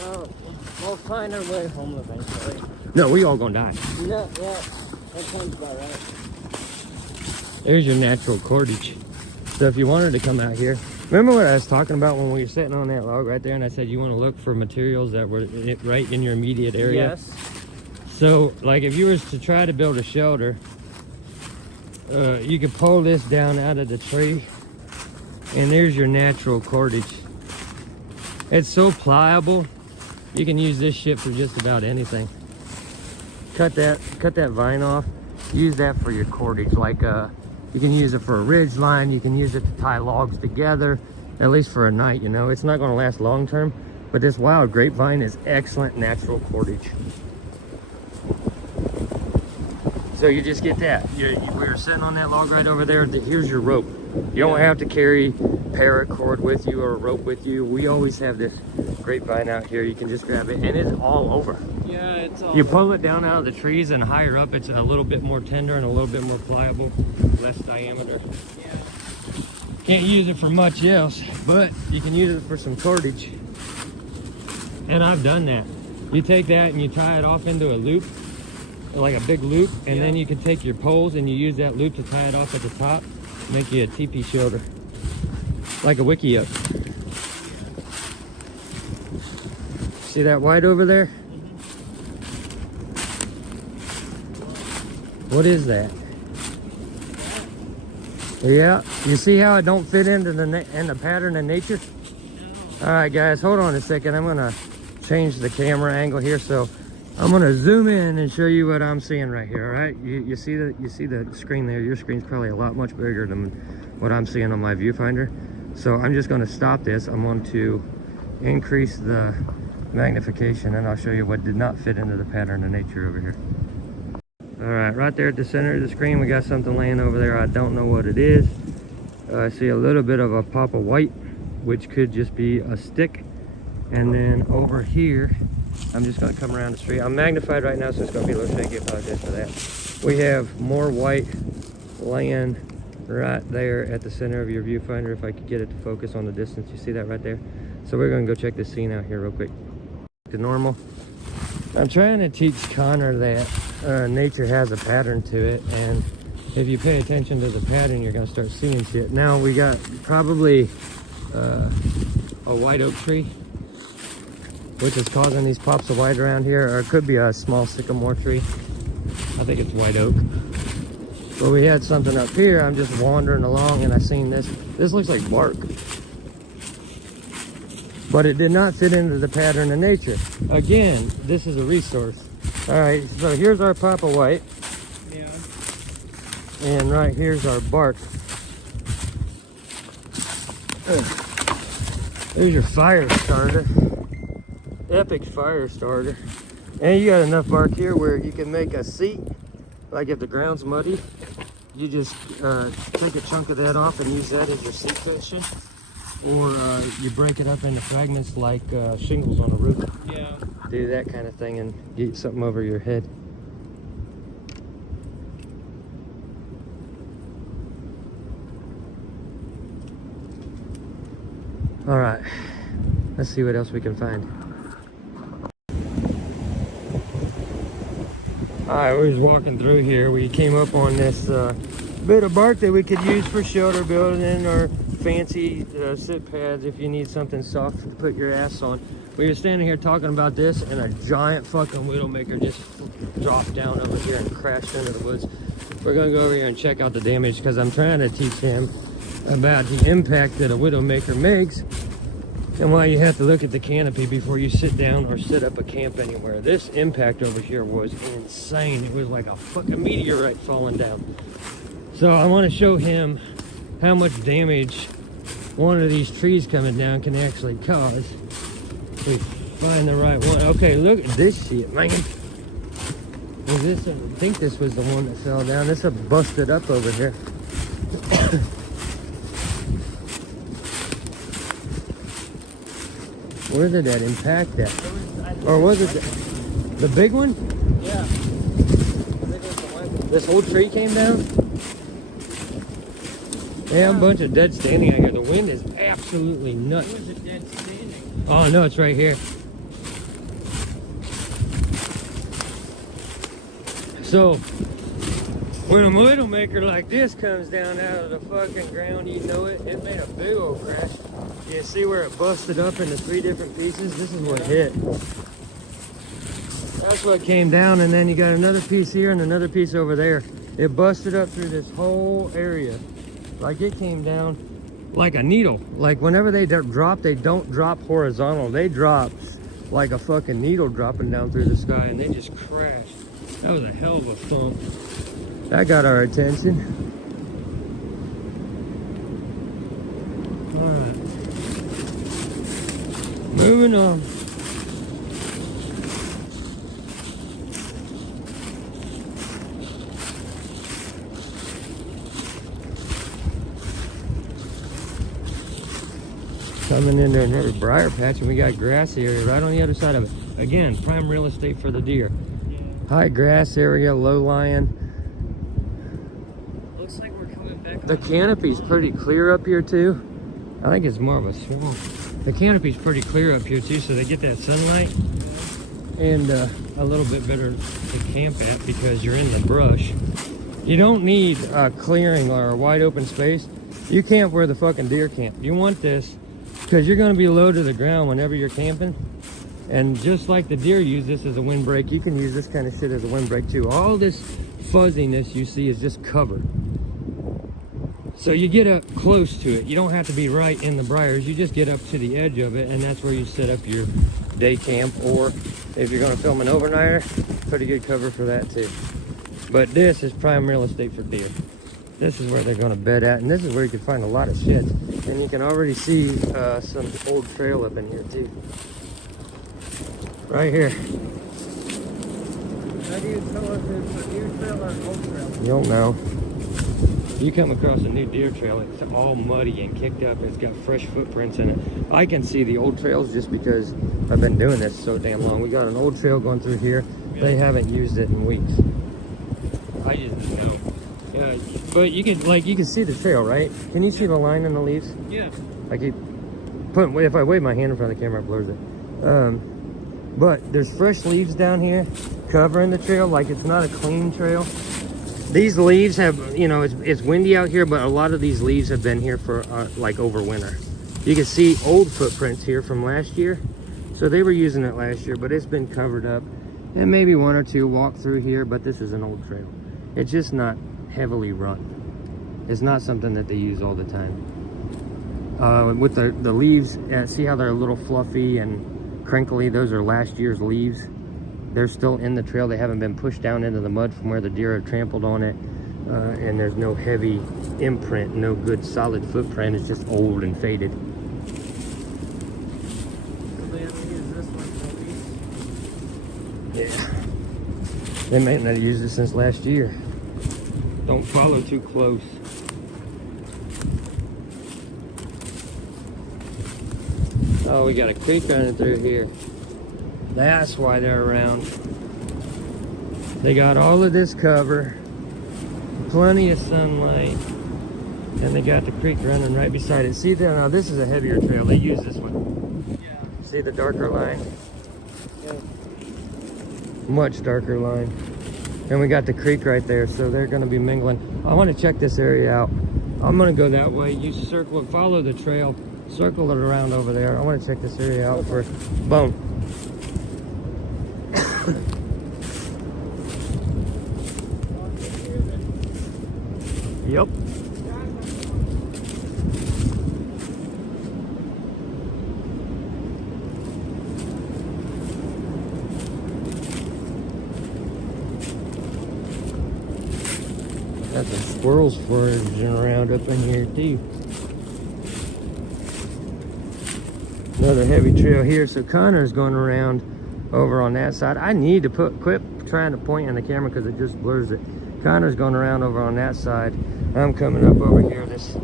Well, we'll find our way home eventually. No, we all gonna die. No, yeah, that sounds about right. There's your natural cordage. So if you wanted to come out here, remember what I was talking about when we were sitting on that log right there, and I said you want to look for materials that were right in your immediate area? Yes. So, like if you was to try to build a shelter, you could pull this down out of the tree, and there's your natural cordage. It's so pliable, you can use this shit for just about anything. Cut that vine off, use that for your cordage. Like you can use it for a ridge line, you can use it to tie logs together, at least for a night, you know. It's not going to last long term, but this wild grapevine is excellent natural cordage. So you just get that. We were sitting on that log right over there. Here's your rope. You don't have to carry paracord with you or a rope with you. We always have this grapevine out here. You can just grab it, and it's all over. Yeah, it's all You pull it down out of the trees, and higher up it's a little bit more tender and a little bit more pliable, less diameter. Yeah. Can't use it for much else, but you can use it for some cordage. And I've done that. You take that and you tie it off into a loop, like a big loop, and then you can take your poles and you use that loop to tie it off at the top, make you a teepee shelter, like a wiki up. See that white over there? What is that? Yeah, you see how it don't fit into the pattern of nature? All right, guys, hold on a second. I'm gonna change the camera angle here, so I'm gonna zoom in and show you what I'm seeing right here. All right, you see the screen there. Your screen's probably a lot much bigger than what I'm seeing on my viewfinder. So I'm just gonna stop this. I'm going to increase the magnification, and I'll show you what did not fit into the pattern of nature over here. All right there at the center of the screen, we got something laying over there. I don't know what it is. I see a little bit of a pop of white, which could just be a stick. And then over here, I'm just going to come around the street. I'm magnified right now, so it's going to be a little shaky. Apologize for that. We have more white laying right there at the center of your viewfinder. If I could get it to focus on the distance, you see that right there? So we're going to go check this scene out here real quick. To normal. I'm trying to teach Connor that nature has a pattern to it, and if you pay attention to the pattern, you're going to start seeing shit. Now we got probably a white oak tree, which is causing these pops of white around here, or it could be a small sycamore tree. I think it's white oak. But we had something up here. I'm just wandering along, and I seen this. This looks like bark, but it did not fit into the pattern of nature. Again, this is a resource. All right, so here's our pop of white. Yeah. And right here's our bark. There's your fire starter. Epic fire starter. And you got enough bark here where you can make a seat. Like if the ground's muddy, you just take a chunk of that off and use that as your seat cushion. Or you break it up into fragments like shingles on a roof. Yeah. Do that kind of thing and get something over your head. All right, let's see what else we can find. All right, we was walking through here. We came up on this bit of bark that we could use for shelter building or fancy sit pads if you need something soft to put your ass on. We were standing here talking about this, and a giant fucking widowmaker just dropped down over here and crashed into the woods. We're gonna go over here and check out the damage because I'm trying to teach him about the impact that a widowmaker makes and why you have to look at the canopy before you sit down or set up a camp anywhere. This impact over here was insane. It was like a fucking meteorite falling down. So I want to show him how much damage one of these trees coming down can actually cause. We find the right one. Okay, look at this shit, man. Is this? I think this was the one that fell down. This is busted up over here. Where did that impact at? Or was it the big one? Yeah. This whole tree came down? Yeah, a bunch of dead standing out here. The wind is absolutely nuts. Where's the dead standing? Oh no, it's right here. So, when a widowmaker like this comes down out of the fucking ground, you know it. It made a big old crash. You see where it busted up into 3 different pieces? This is what hit. That's what came down, and then you got another piece here and another piece over there. It busted up through this whole area. Like it came down like a needle. Like whenever they drop, they don't drop horizontal. They drop like a fucking needle dropping down through the sky, and they just crashed. That was a hell of a thump. That got our attention. All right. Moving on. Coming into another briar patch, and we got grass area right on the other side of it. Again, prime real estate for the deer. High grass area, low lying. Looks like we're coming back. The canopy's pretty clear up here too. I think it's more of a swamp. The canopy's pretty clear up here too, so they get that sunlight and a little bit better to camp at because you're in the brush. You don't need a clearing or a wide open space. You camp where the fucking deer camp. You want this because you're going to be low to the ground whenever you're camping. And just like the deer use this as a windbreak, you can use this kind of shit as a windbreak too. All this fuzziness you see is just cover. So you get up close to it. You don't have to be right in the briars. You just get up to the edge of it, and that's where you set up your day camp. Or if you're going to film an overnighter, pretty good cover for that too. But this is prime real estate for deer. This is where they're going to bed at, and this is where you can find a lot of shit. And you can already see some old trail up in here too. Right here. How do you tell if it's a new trail or an old trail? You don't know. You come across a new deer trail, it's all muddy and kicked up. It's got fresh footprints in it. I can see the old trails just because I've been doing this so damn long. We got an old trail going through here. They haven't used it in weeks. I just know. Yeah, but you can see the trail, right? Can you see the line in the leaves? Yeah. I keep putting, if I wave my hand in front of the camera, it blurs it. But there's fresh leaves down here covering the trail, like it's not a clean trail. These leaves have, you know, it's windy out here, but a lot of these leaves have been here for like over winter. You can see old footprints here from last year. So they were using it last year, but it's been covered up. And maybe 1 or 2 walk through here, but this is an old trail. It's just not heavily run. It's not something that they use all the time. With the leaves, see how they're a little fluffy and crinkly? Those are last year's leaves. They're still in the trail. They haven't been pushed down into the mud from where the deer have trampled on it. And there's no heavy imprint, no good solid footprint. It's just old and faded. So they haven't used this one for weeks? Yeah. They may not have used it since last year. Don't follow too close. Oh, we got a creek running through here. That's why they're around. They got all of this cover, plenty of sunlight, and they got the creek running right beside it. See there, now this is a heavier trail. They use this one. Yeah. See the darker line? Yeah. Much darker line. And we got the creek right there, so they're gonna be mingling. I wanna check this area out. I'm gonna go that way. You circle and follow the trail. Circle it around over there. I want to check this area out first. Boom. Yep. Got some squirrels foraging around up in here too. Another heavy trail here. So Connor's going around over on that side. I need to quit trying to point in the camera because it just blurs it. Connor's going around over on that side. I'm coming up over here. This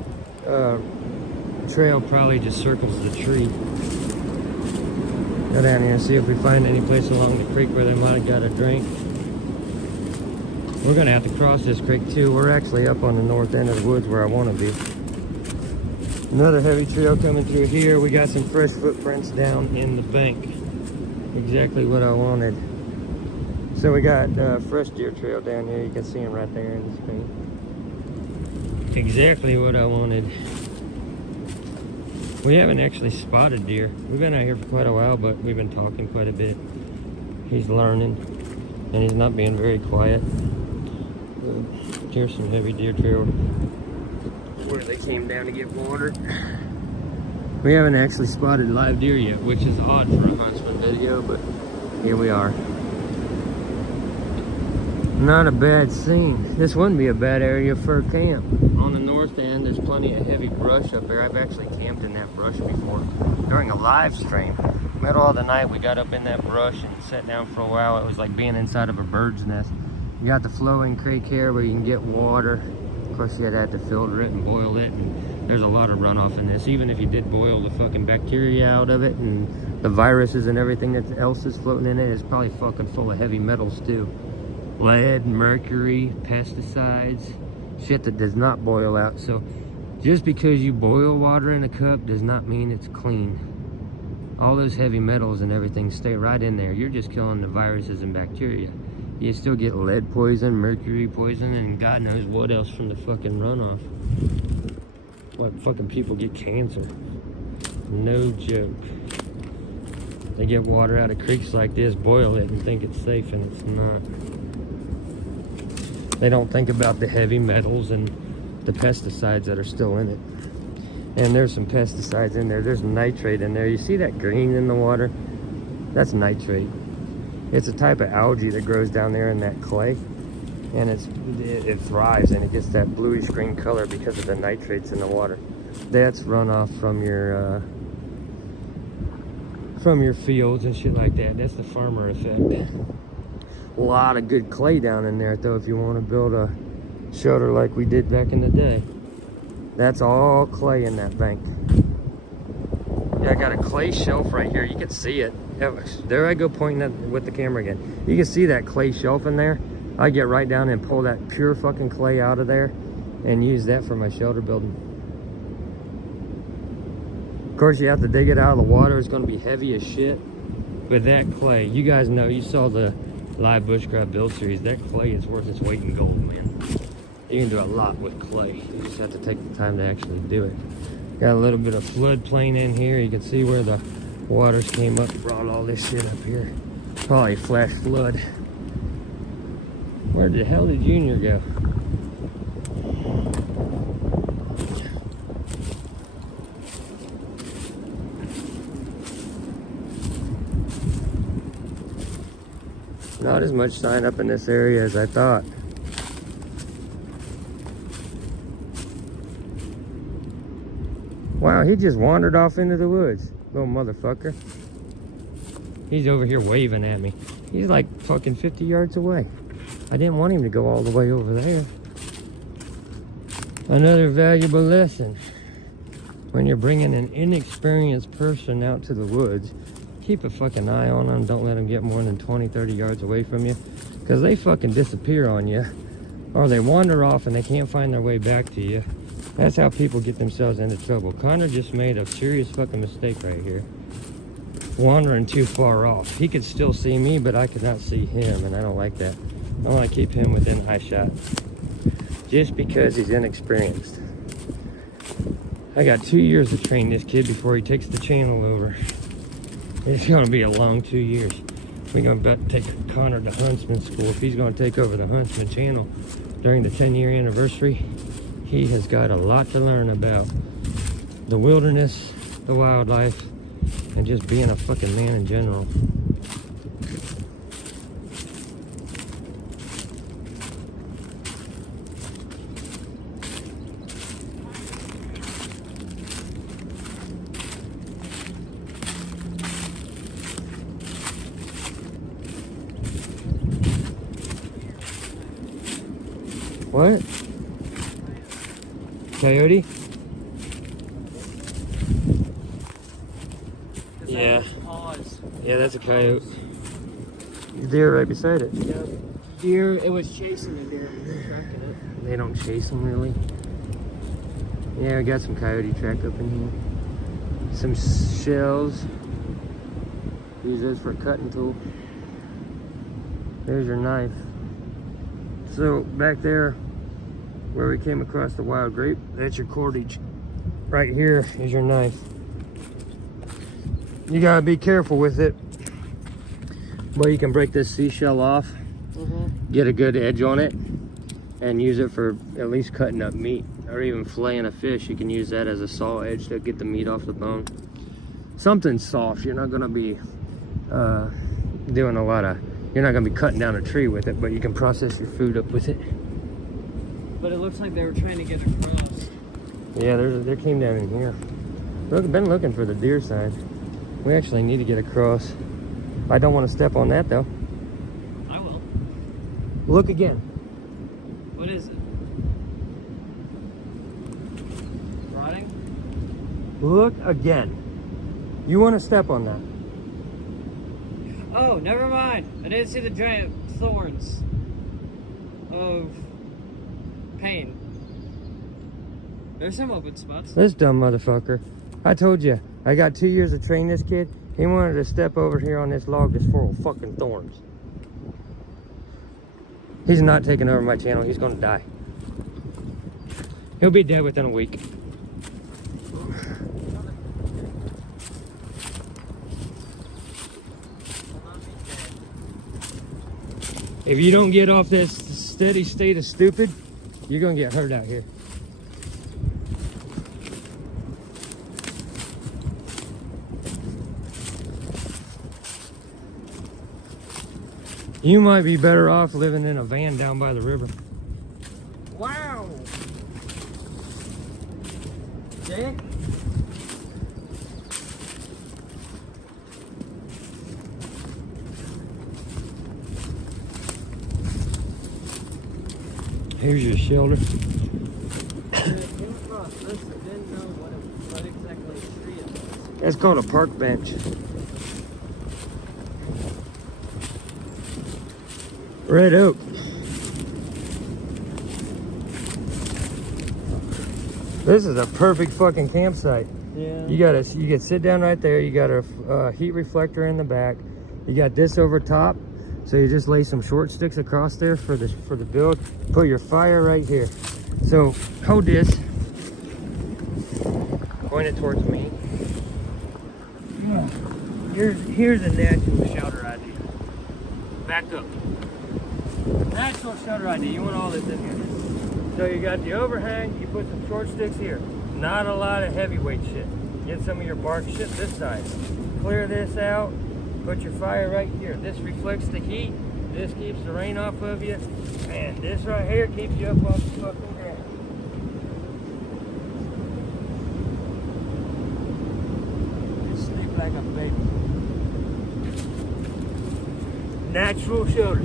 trail probably just circles the tree. Go down here and see if we find any place along the creek where they might have got a drink. We're gonna have to cross this creek too. We're actually up on the north end of the woods where I want to be. Another heavy trail coming through here. We got some fresh footprints down in the bank. Exactly what I wanted. So we got fresh deer trail down here. You can see them right there in the screen. Exactly what I wanted. We haven't actually spotted deer. We've been out here for quite a while, but we've been talking quite a bit. He's learning, and he's not being very quiet. Here's some heavy deer trail where they came down to get water. We haven't actually spotted live deer yet, which is odd for a Huntsman video, but here we are. Not a bad scene. This wouldn't be a bad area for a camp. On the north end, there's plenty of heavy brush up there. I've actually camped in that brush before during a live stream. Middle of the night, we got up in that brush and sat down for a while. It was like being inside of a bird's nest. You got the flowing creek here where you can get water. Of course, you'd have to filter it and boil it, and there's a lot of runoff in this. Even if you did boil the fucking bacteria out of it and the viruses and everything that else is floating in it, it's probably fucking full of heavy metals too. Lead, mercury, pesticides, shit that does not boil out. So just because you boil water in a cup does not mean it's clean. All those heavy metals and everything stay right in there. You're just killing the viruses and bacteria. You still get lead poison, mercury poison, and God knows what else from the fucking runoff. What fucking people get cancer. No joke. They get water out of creeks like this, boil it, and think it's safe, and it's not. They don't think about the heavy metals and the pesticides that are still in it. And there's some pesticides in there. There's nitrate in there. You see that green in the water? That's nitrate. It's a type of algae that grows down there in that clay, and it thrives and it gets that bluish green color because of the nitrates in the water. That's runoff from your fields and shit like that. That's the farmer effect. A lot of good clay down in there though if you want to build a shelter like we did back in the day. That's all clay in that bank. Yeah, I got a clay shelf right here. You can see it. There I go pointing at with the camera again. You can see that clay shelf in there. I get right down and pull that pure fucking clay out of there and use that for my shelter building. Of course, you have to dig it out of the water. It's going to be heavy as shit. But that clay, you guys know, you saw the live bushcraft build series. That clay is worth its weight in gold, man. You can do a lot with clay. You just have to take the time to actually do it. Got a little bit of floodplain in here. You can see where the waters came up and brought all this shit up here. Probably flash flood. Where the hell did Junior go? Not as much sign up in this area as I thought. Wow, he just wandered off into the woods. Little motherfucker. He's over here waving at me. He's like fucking 50 yards away. I didn't want him to go all the way over there. Another valuable lesson. When you're bringing an inexperienced person out to the woods, keep a fucking eye on them. Don't let them get more than 20, 30 yards away from you. Because they fucking disappear on you. Or they wander off and they can't find their way back to you. That's how people get themselves into trouble. Connor just made a serious fucking mistake right here. Wandering too far off. He could still see me, but I could not see him, and I don't like that. I want to keep him within eye shot. Just because he's inexperienced. I got 2 years to train this kid before he takes the channel over. It's gonna be a long 2 years. We're gonna take Connor to Huntsman school. If he's gonna take over the Huntsman channel during the 10-year anniversary, he has got a lot to learn about the wilderness, the wildlife, and just being a fucking man in general. What? Coyote? Yeah. Yeah, that's a coyote. Deer right beside it. Yeah. Deer, it was chasing a deer. Tracking it. They don't chase them really. Yeah, I got some coyote track up in here. Some shells. Use those for a cutting tool. There's your knife. So back there where we came across the wild grape, that's your cordage. Right here is your knife. You gotta be careful with it. But you can break this seashell off, get a good edge on it, and use it for at least cutting up meat or even filleting a fish. You can use that as a saw edge to get the meat off the bone. Something soft. You're not gonna be doing a lot of, you're not gonna be cutting down a tree with it, but you can process your food up with it. But it looks like they were trying to get across. Yeah, there came down in here. Look, been looking for the deer sign. We actually need to get across. I don't want to step on that though. I will. Look again. What is it? Rotting? Look again. You want to step on that? Oh, never mind. I didn't see the giant thorns of pain. There's some open spots. This dumb motherfucker. I told you, I got 2 years to train this kid. He wanted to step over here on this log that's full of fucking thorns. He's not taking over my channel. He's gonna die. He'll be dead within a week. If you don't get off this steady state of stupid, you're gonna get hurt out here. You might be better off living in a van down by the river. Wow. Jake? Here's your shelter. That's called a park bench. Red oak. This is a perfect fucking campsite. Yeah. You can sit down right there. You got a heat reflector in the back. You got this over top, so you just lay some short sticks across there for the build. Put your fire right here. So hold this, point it towards me. Here's a natural shelter idea. Back up. Natural shelter idea. You want all this in here. So you got the overhang. You put some short sticks here. Not a lot of heavyweight shit. Get some of your bark shit this side. Clear this out. Put your fire right here. This reflects the heat. This keeps the rain off of you. And this right here keeps you up off the fucking ground. Just sleep like a baby. Natural shelter.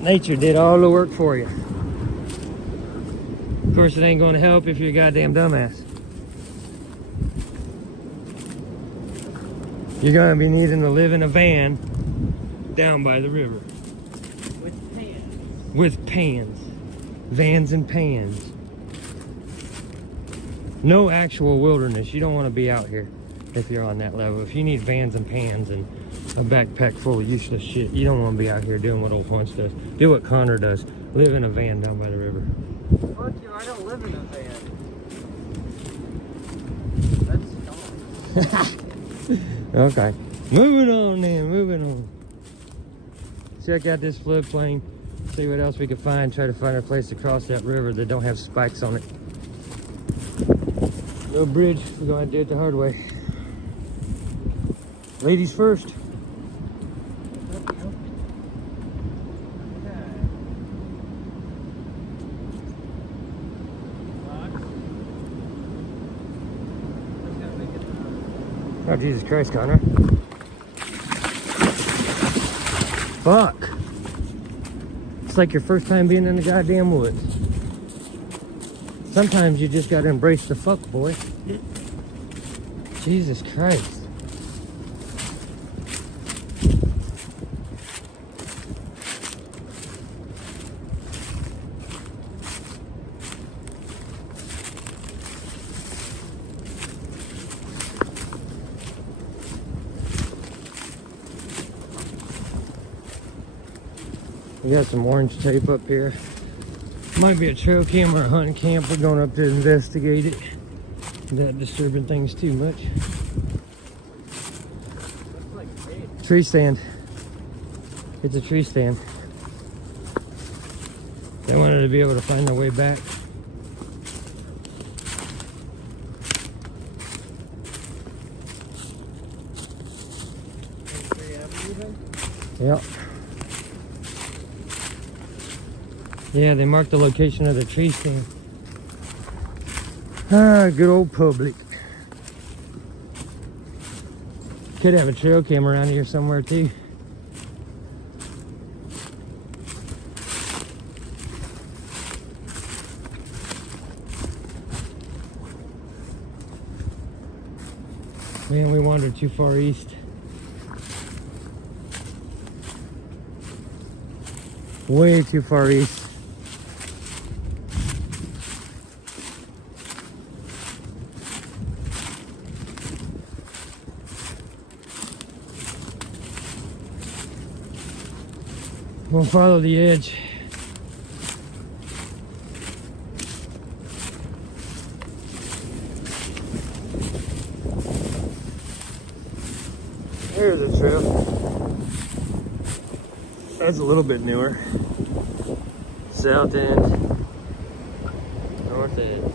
Nature did all the work for you. Of course, it ain't going to help if you're a goddamn dumbass. You're going to be needing to live in a van down by the river. With pans. With pans. Vans and pans. No actual wilderness. You don't want to be out here if you're on that level. If you need vans and pans and a backpack full of useless shit, you don't want to be out here doing what old Hunts does. Do what Connor does. Live in a van down by the river. Fuck you, I don't live in a van. Okay. Moving on then, moving on. Check out this floodplain. See what else we can find. Try to find a place to cross that river that don't have spikes on it. No bridge. We're going to do it the hard way. Ladies first. Oh, Jesus Christ, Connor. Fuck. It's like your first time being in the goddamn woods. Sometimes you just gotta embrace the fuck, boy. Jesus Christ. We got some orange tape up here. Might be a trail cam or a hunting camp. We're going up to investigate it without disturbing things too much. Tree stand. It's a tree stand. They wanted to be able to find their way back. Yep. Yeah, they marked the location of the tree stand. Ah, good old public. Could have a trail cam around here somewhere too. Man, we wandered too far east. Way too far east. We'll follow the edge. There's a trail. That's a little bit newer. South end, north end.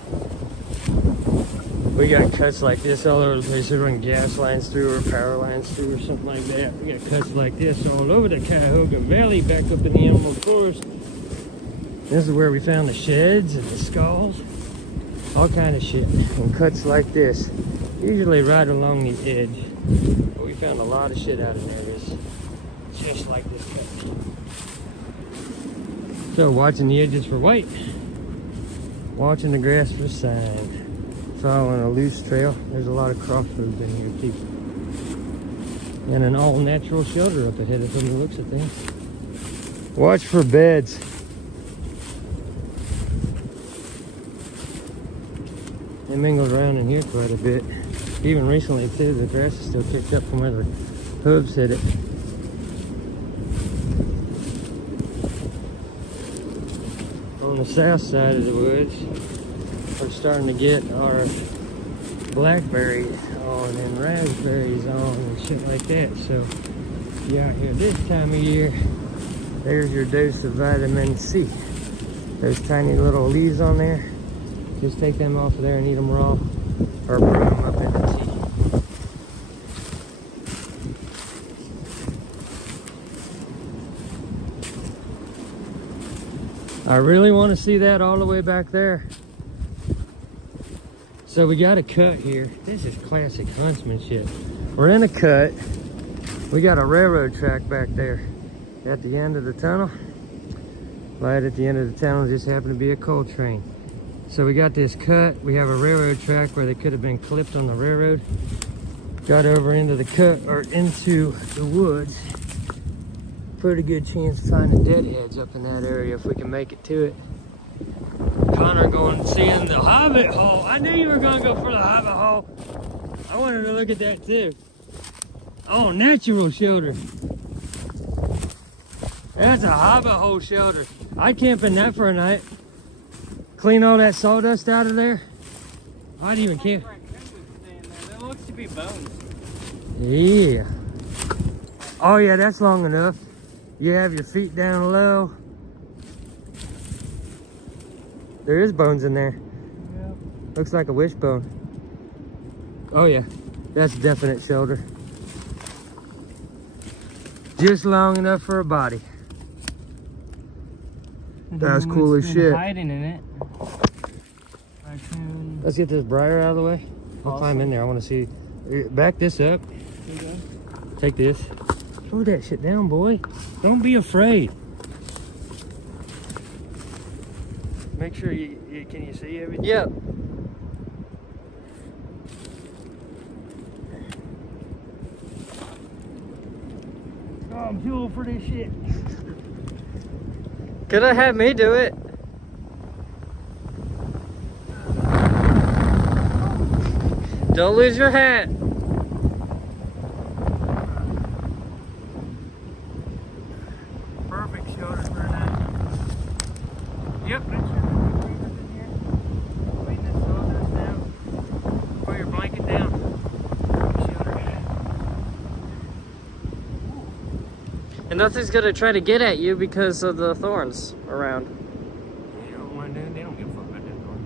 We got cuts like this all over the place. We run gas lines through or power lines through or something like that. We got cuts like this all over the Cuyahoga Valley, back up in the Animal Forest. This is where we found the sheds and the skulls, all kind of shit. And cuts like this, usually right along the edge. But we found a lot of shit out in there, just like this cut. So watching the edges for white, watching the grass for sign. Following a loose trail. There's a lot of crossroads in here too. And an all natural shelter up ahead from the looks of things. Watch for beds. They mingled around in here quite a bit. Even recently too, the grass is still kicked up from where the hooves hit it. On the south side of the woods, we're starting to get our blackberries on and raspberries on and shit like that. So you out here this time of year, there's your dose of vitamin C. Those tiny little leaves on there, just take them off of there and eat them raw or brew them up into tea. I really want to see that all the way back there. So we got a cut here. This is classic Huntsman shit. We're in a cut. We got a railroad track back there at the end of the tunnel. Right at the end of the tunnel just happened to be a coal train. So we got this cut. We have a railroad track where they could have been clipped on the railroad. Got over into the cut or into the woods. Pretty good chance of finding deadheads up in that area if we can make it to it. Connor going and seeing the Hobbit hole. I knew you were going to go for the Hobbit hole. I wanted to look at that too. Oh, natural shelter. That's a Hobbit hole shelter. I'd camp in that for a night. Clean all that sawdust out of there. I'd even camp. That looks to be bones. Yeah. Oh yeah, that's long enough. You have your feet down low. There is bones in there. Yeah. Looks like a wishbone. Oh yeah, that's definite shoulder. Just long enough for a body. That's cool as shit. Hiding in it. Let's get this briar out of the way. I'll climb in there. I want to see. Back this up. Okay. Take this. Throw that shit down, boy. Don't be afraid. Make sure can you see everything? Yep. Oh, I'm too old for this shit. Could have had me do it. Don't lose your hat. Perfect shoulder for a night. Yep. Put your blanket down. And nothing's gonna try to get at you because of the thorns around. They don't want to. They don't give a fuck about that thorn.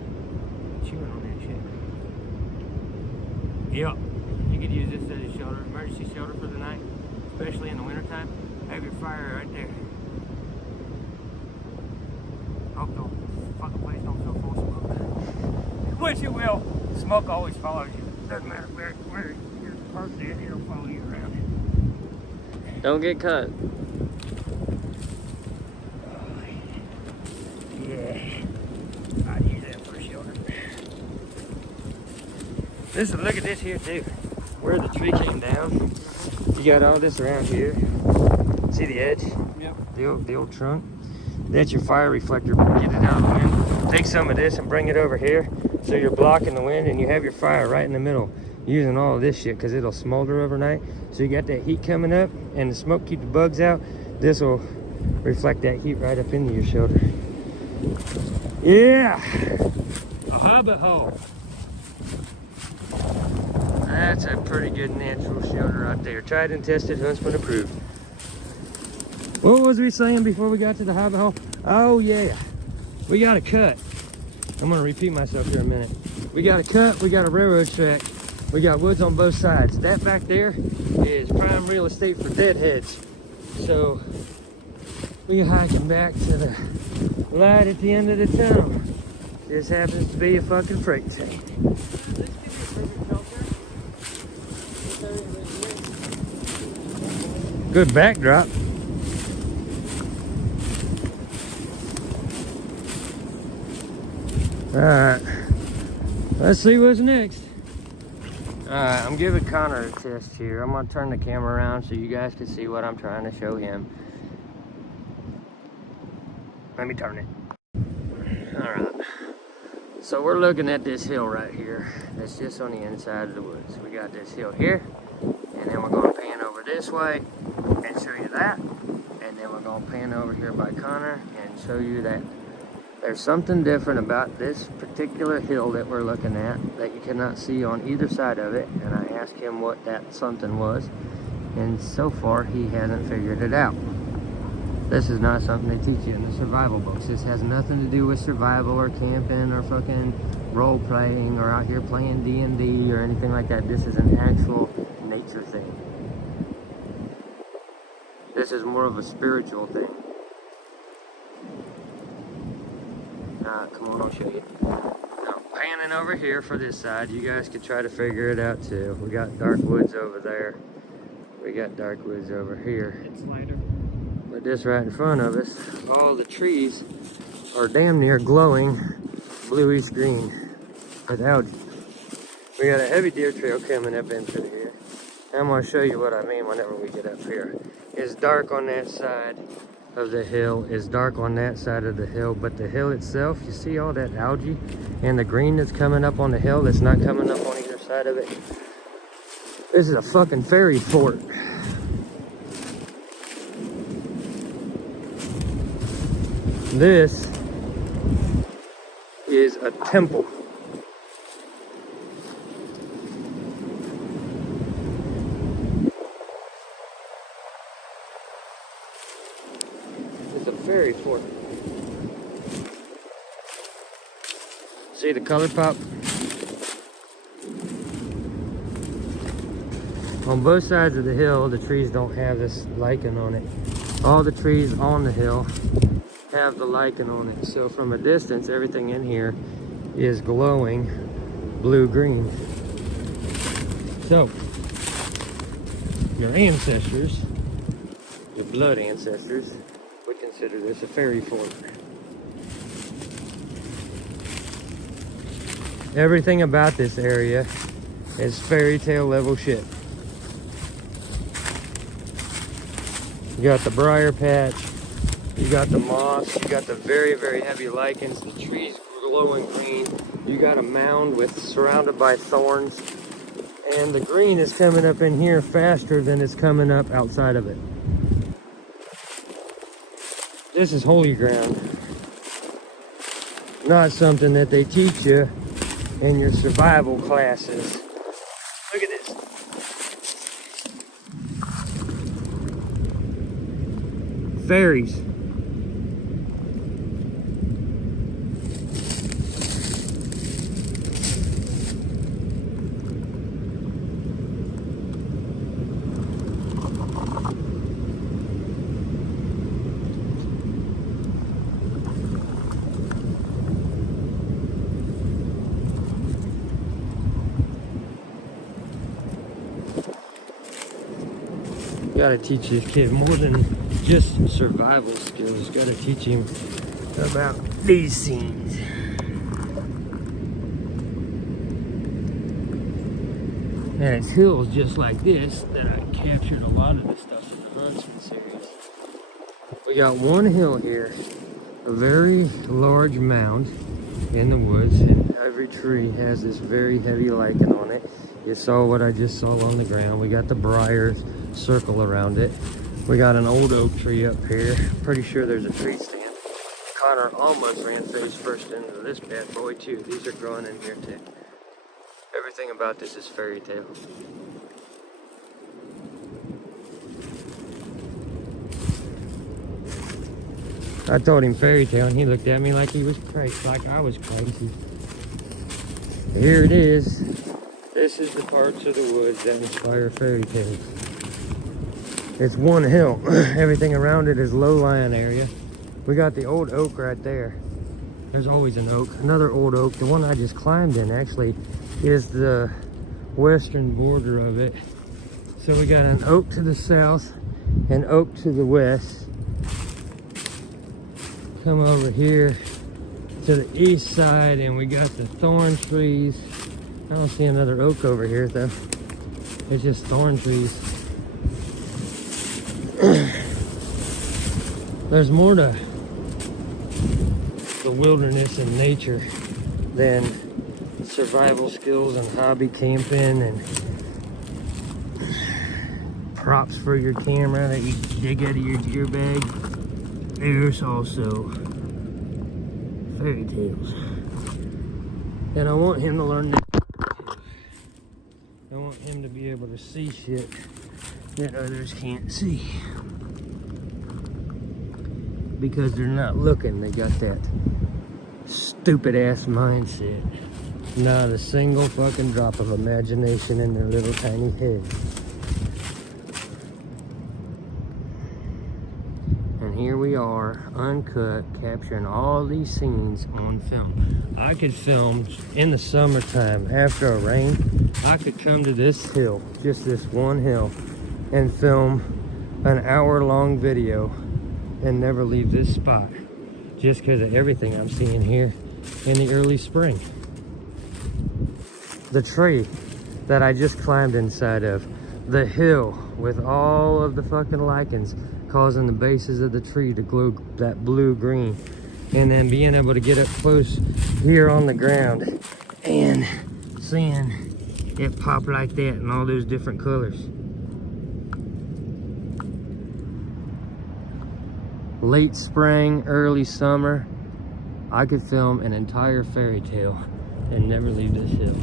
Chewing on that shit. Yep. You could use this as a shelter, emergency shelter for the night, especially in the wintertime. Have your fire right there. Hope the fucking place don't feel full of smoke. Which it will. Smoke always follows you. Doesn't matter where you're parked at, it'll follow you around. Don't get cut. Yeah. I'd use that for a shelter. Look at this here too. Where the tree came down. You got all this around here. See the edge? Yep. The old trunk. That's your fire reflector. Get it out of the wind. Take some of this and bring it over here so you're blocking the wind and you have your fire right in the middle. Using all of this shit because it'll smolder overnight. So you got that heat coming up and the smoke keep the bugs out. This will reflect that heat right up into your shoulder. Yeah! A hobbit hole. That's a pretty good natural shelter right there. Tried and tested, Huntsman approved. What was we saying before we got to the hobbit hole? Oh yeah, we got a cut. I'm gonna repeat myself here in a minute. We got a cut, we got a railroad track, we got woods on both sides. That back there is prime real estate for deadheads. So we're hiking back to the light at the end of the tunnel. This happens to be a fucking freight train. Good backdrop. Alright, let's see what's next. Alright, I'm giving Connor a test here. I'm going to turn the camera around so you guys can see what I'm trying to show him. Let me turn it. Alright, so we're looking at this hill right here. That's just on the inside of the woods. We got this hill here, and then we're going to pan over this way and show you that. And then we're going to pan over here by Connor and show you that. There's something different about this particular hill that we're looking at that you cannot see on either side of it. And I asked him what that something was. And so far, he hasn't figured it out. This is not something they teach you in the survival books. This has nothing to do with survival or camping or fucking role-playing or out here playing D&D or anything like that. This is an actual nature thing. This is more of a spiritual thing. Come on, I'll show you. Now, panning over here for this side, you guys could try to figure it out too. We got dark woods over there. We got dark woods over here. It's lighter. But this right in front of us, all the trees are damn near glowing bluish green with algae. We got a heavy deer trail coming up in through here. I'm going to show you what I mean whenever we get up here. It's dark on that side of the hill, is dark on that side of the hill, but the hill itself, you see all that algae and the green that's coming up on the hill that's not coming up on either side of it. This is a fucking fairy fort. This is a temple. fairy fort. See the color pop? On both sides of the hill, the trees don't have this lichen on it. All the trees on the hill have the lichen on it. So from a distance, everything in here is glowing blue-green. So, your ancestors, your blood ancestors, would consider this a fairy fort. Everything about this area is fairy tale level shit. You got the briar patch, you got the moss, you got the very, very heavy lichens, the trees glowing green, you got a mound surrounded by thorns, and the green is coming up in here faster than it's coming up outside of it. This is holy ground. Not something that they teach you in your survival classes. Look at this. Fairies. Gotta teach this kid more than just survival skills. Gotta teach him about these scenes. And it's hills just like this that I captured a lot of the stuff in the Huntsman series. We got one hill here, a very large mound in the woods, and every tree has this very heavy lichen on it. You saw what I just saw on the ground. We got the briars circle around it. We got an old oak tree up here. Pretty sure there's a tree stand. Connor almost ran face first into this bad boy too. These are growing in here too. Everything about this is fairy tale. I told him fairy tale and he looked at me like he was crazy, like I was crazy. Here it is. This is the parts of the woods that inspire fairy tales. It's one hill. Everything around it is low-lying area. We got the old oak right there. There's always an oak. Another old oak. The one I just climbed in actually is the western border of it. So we got an oak to the south, an oak to the west. Come over here to the east side and we got the thorn trees. I don't see another oak over here though. It's just thorn trees. There's more to the wilderness and nature than survival skills and hobby camping and props for your camera that you dig out of your gear bag. There's also fairy tales. And I want him to learn that. I want him to be able to see shit that others can't see. Because they're not looking, they got that stupid ass mindset. Not a single fucking drop of imagination in their little tiny head. And here we are, uncut, capturing all these scenes on film. I could film in the summertime after a rain. I could come to this hill, just this one hill, and film an hour-long video and never leave this spot just because of everything I'm seeing here in the early spring. The tree that I just climbed inside of, the hill with all of the fucking lichens causing the bases of the tree to glow that blue-green, and then being able to get up close here on the ground and seeing it pop like that in all those different colors. Late spring, early summer, I could film an entire fairy tale and never leave this hill.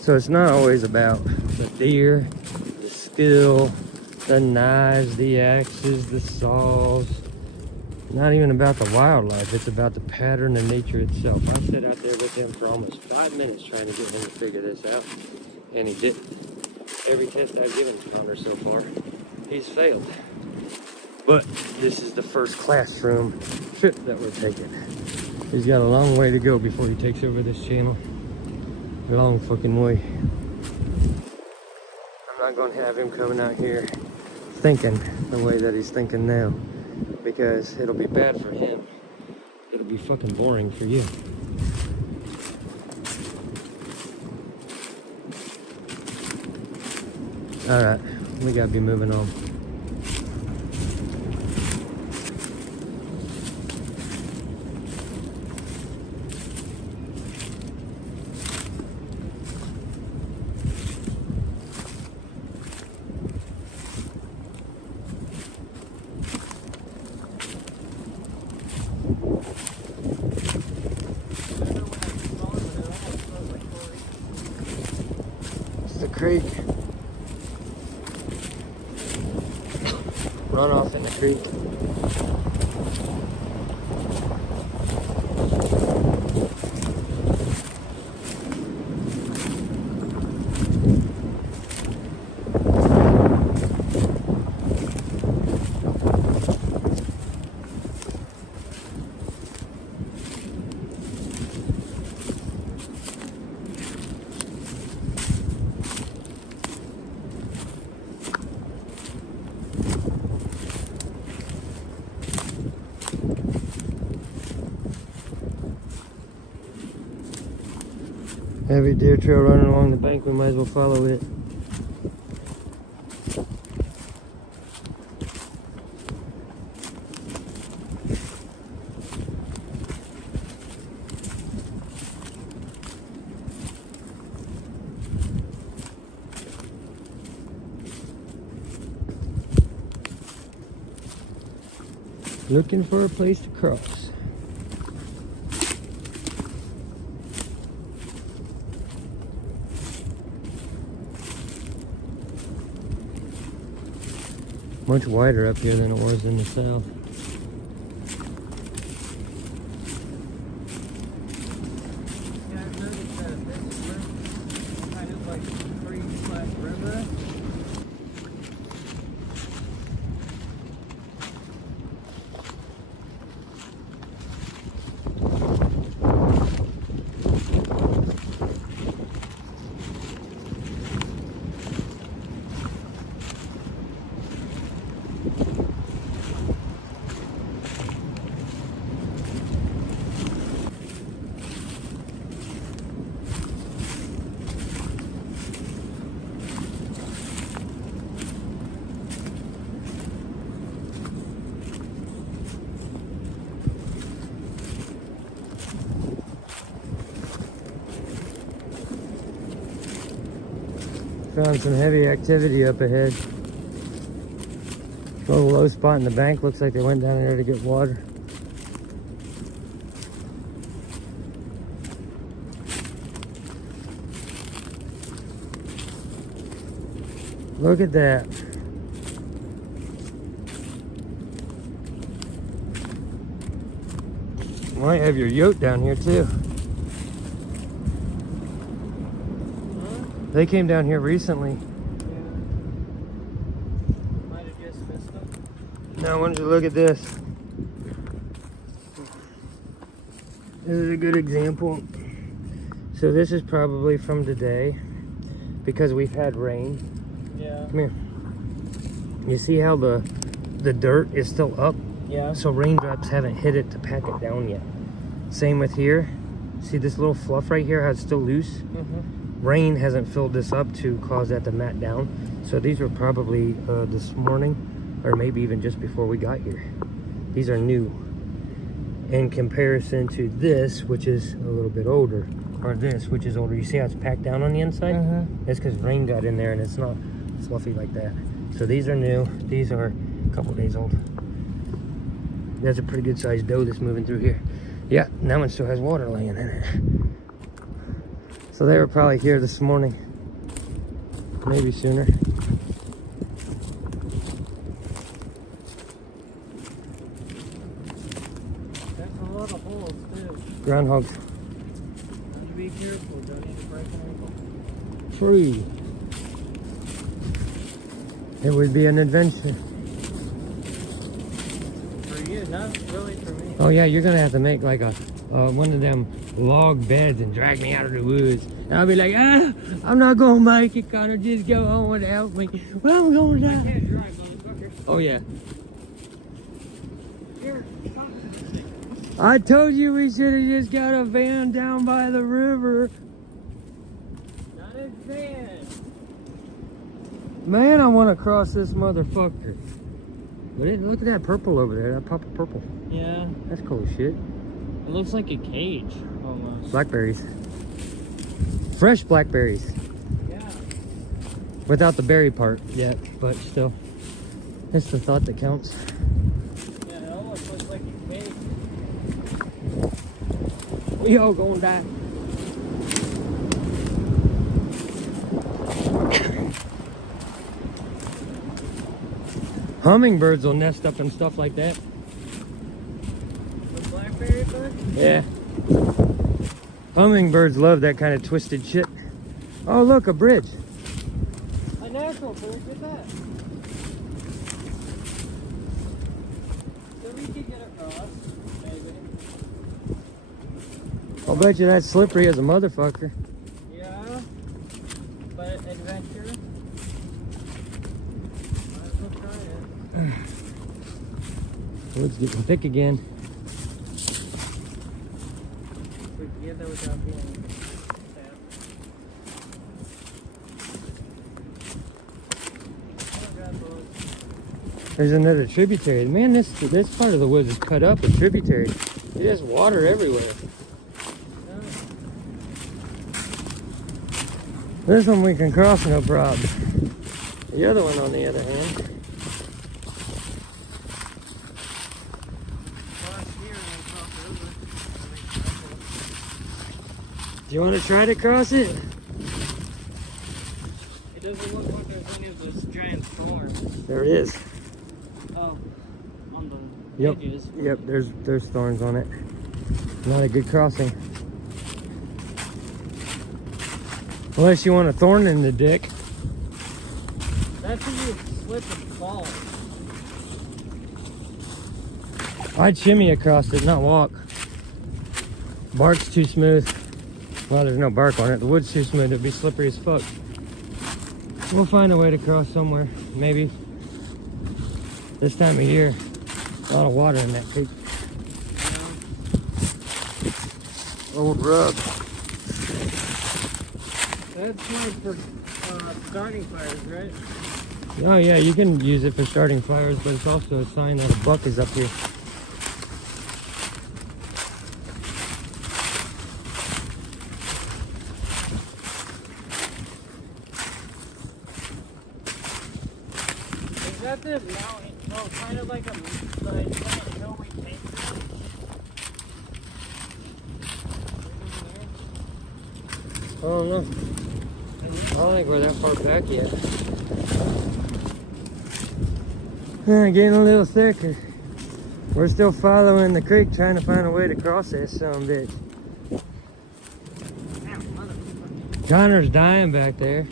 So it's not always about the deer, the skill, the knives, the axes, the saws, Not even about the wildlife, it's about the pattern of nature itself. I sat out there with him for almost 5 minutes trying to get him to figure this out, and he didn't. Every test I've given Connor so far, he's failed. But this is the first classroom trip that we're taking. He's got a long way to go before he takes over this channel. A long fucking way. I'm not going to have him coming out here thinking the way that he's thinking now, because it'll be bad for him. It'll be fucking boring for you. All right, we gotta be moving on. It's the creek. Runoff in the creek. Heavy deer trail running along the bank, we might as well follow it. Looking for a place to cross. Much wider up here than it was in the south. Yeah, I've noticed that this is kind of like a creek/river. Found some heavy activity up ahead. Little low spot in the bank. Looks like they went down there to get water. Look at that. Might have your yote down here too. They came down here recently. Yeah. Might have just missed them. Now, why don't you look at this? This is a good example. So this is probably from today because we've had rain. Yeah. Come here. You see how the dirt is still up? Yeah. So raindrops haven't hit it to pack it down yet. Same with here. See this little fluff right here, how it's still loose? Mm-hmm. Rain hasn't filled this up to cause that to mat down. So these were probably this morning, or maybe even just before we got here. These are new in comparison to this, which is a little bit older, or this, which is older. You see how it's packed down on the inside? Mm-hmm. That's because rain got in there and it's not fluffy like that. So these are new. These are a couple days old. That's a pretty good sized doe that's moving through here. Yeah, and that one still has water laying in it. So they were probably here this morning, maybe sooner. too. Groundhogs. Have to be careful. Don't need to break an ankle. Free. It would be an adventure. For you, not really for me. Oh yeah, you're gonna have to make like a one of them log beds and drag me out of the woods. And I'll be like, I'm not gonna make it, Connor. Just go on without me. Well, I'm gonna die. I can't drive, motherfucker. Oh yeah. Here, stop. I told you we should have just got a van down by the river. Not a van. Man, I want to cross this motherfucker. But look at that purple over there. That pop of purple. Yeah. That's cool as shit. It looks like a cage, almost. Blackberries. Fresh blackberries. Yeah. Without the berry part yet, but still. It's the thought that counts. Yeah, it almost looks like a cage. We all gonna die. Hummingbirds will nest up and stuff like that. The blackberry bush? Yeah. Hummingbirds love that kind of twisted shit. Oh, look, a bridge. A natural bridge, look at that. So we could get across, maybe. I'll bet you that's slippery as a motherfucker. Yeah. But adventure. Might as well try it. Wood's getting thick again. We can get there without being stabbed. There's another tributary. Man, this part of the woods is cut up with tributaries. There's water everywhere. This one we can cross no problem. The other one, on the other hand. Do you want to try to cross it? It doesn't look like there's any of this giant thorns. There it is. Oh, on the Yep. edges. Yep, there's thorns on it. Not a good crossing. Unless you want a thorn in the dick. That's when you slip and fall. I'd shimmy across it, not walk. Bark's too smooth. Well, there's no bark on it. The wood's too smooth. It'd be slippery as fuck. We'll find a way to cross somewhere. Maybe. This time of year. A lot of water in that creek. Old rug. That's nice for starting fires, right? Oh yeah, you can use it for starting fires, but it's also a sign that a buck is up here. Is that the mountain? No, kind of like a hill we came through. I don't know. I don't think we're that far back yet. Getting a little thicker. We're still following the creek, trying to find a way to cross that son of a bitch. Connor's dying back there.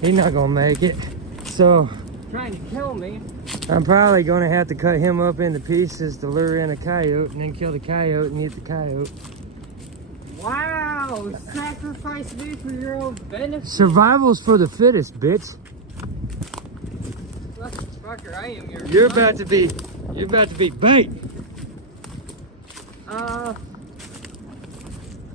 He's not gonna make it. So Trying to kill me. I'm probably gonna have to cut him up into pieces to lure in a coyote and then kill the coyote and eat the coyote. Wow! Sacrifice me for your own benefit. Survival's for the fittest, bitch. Fucker, I am your You're son. about to be bait.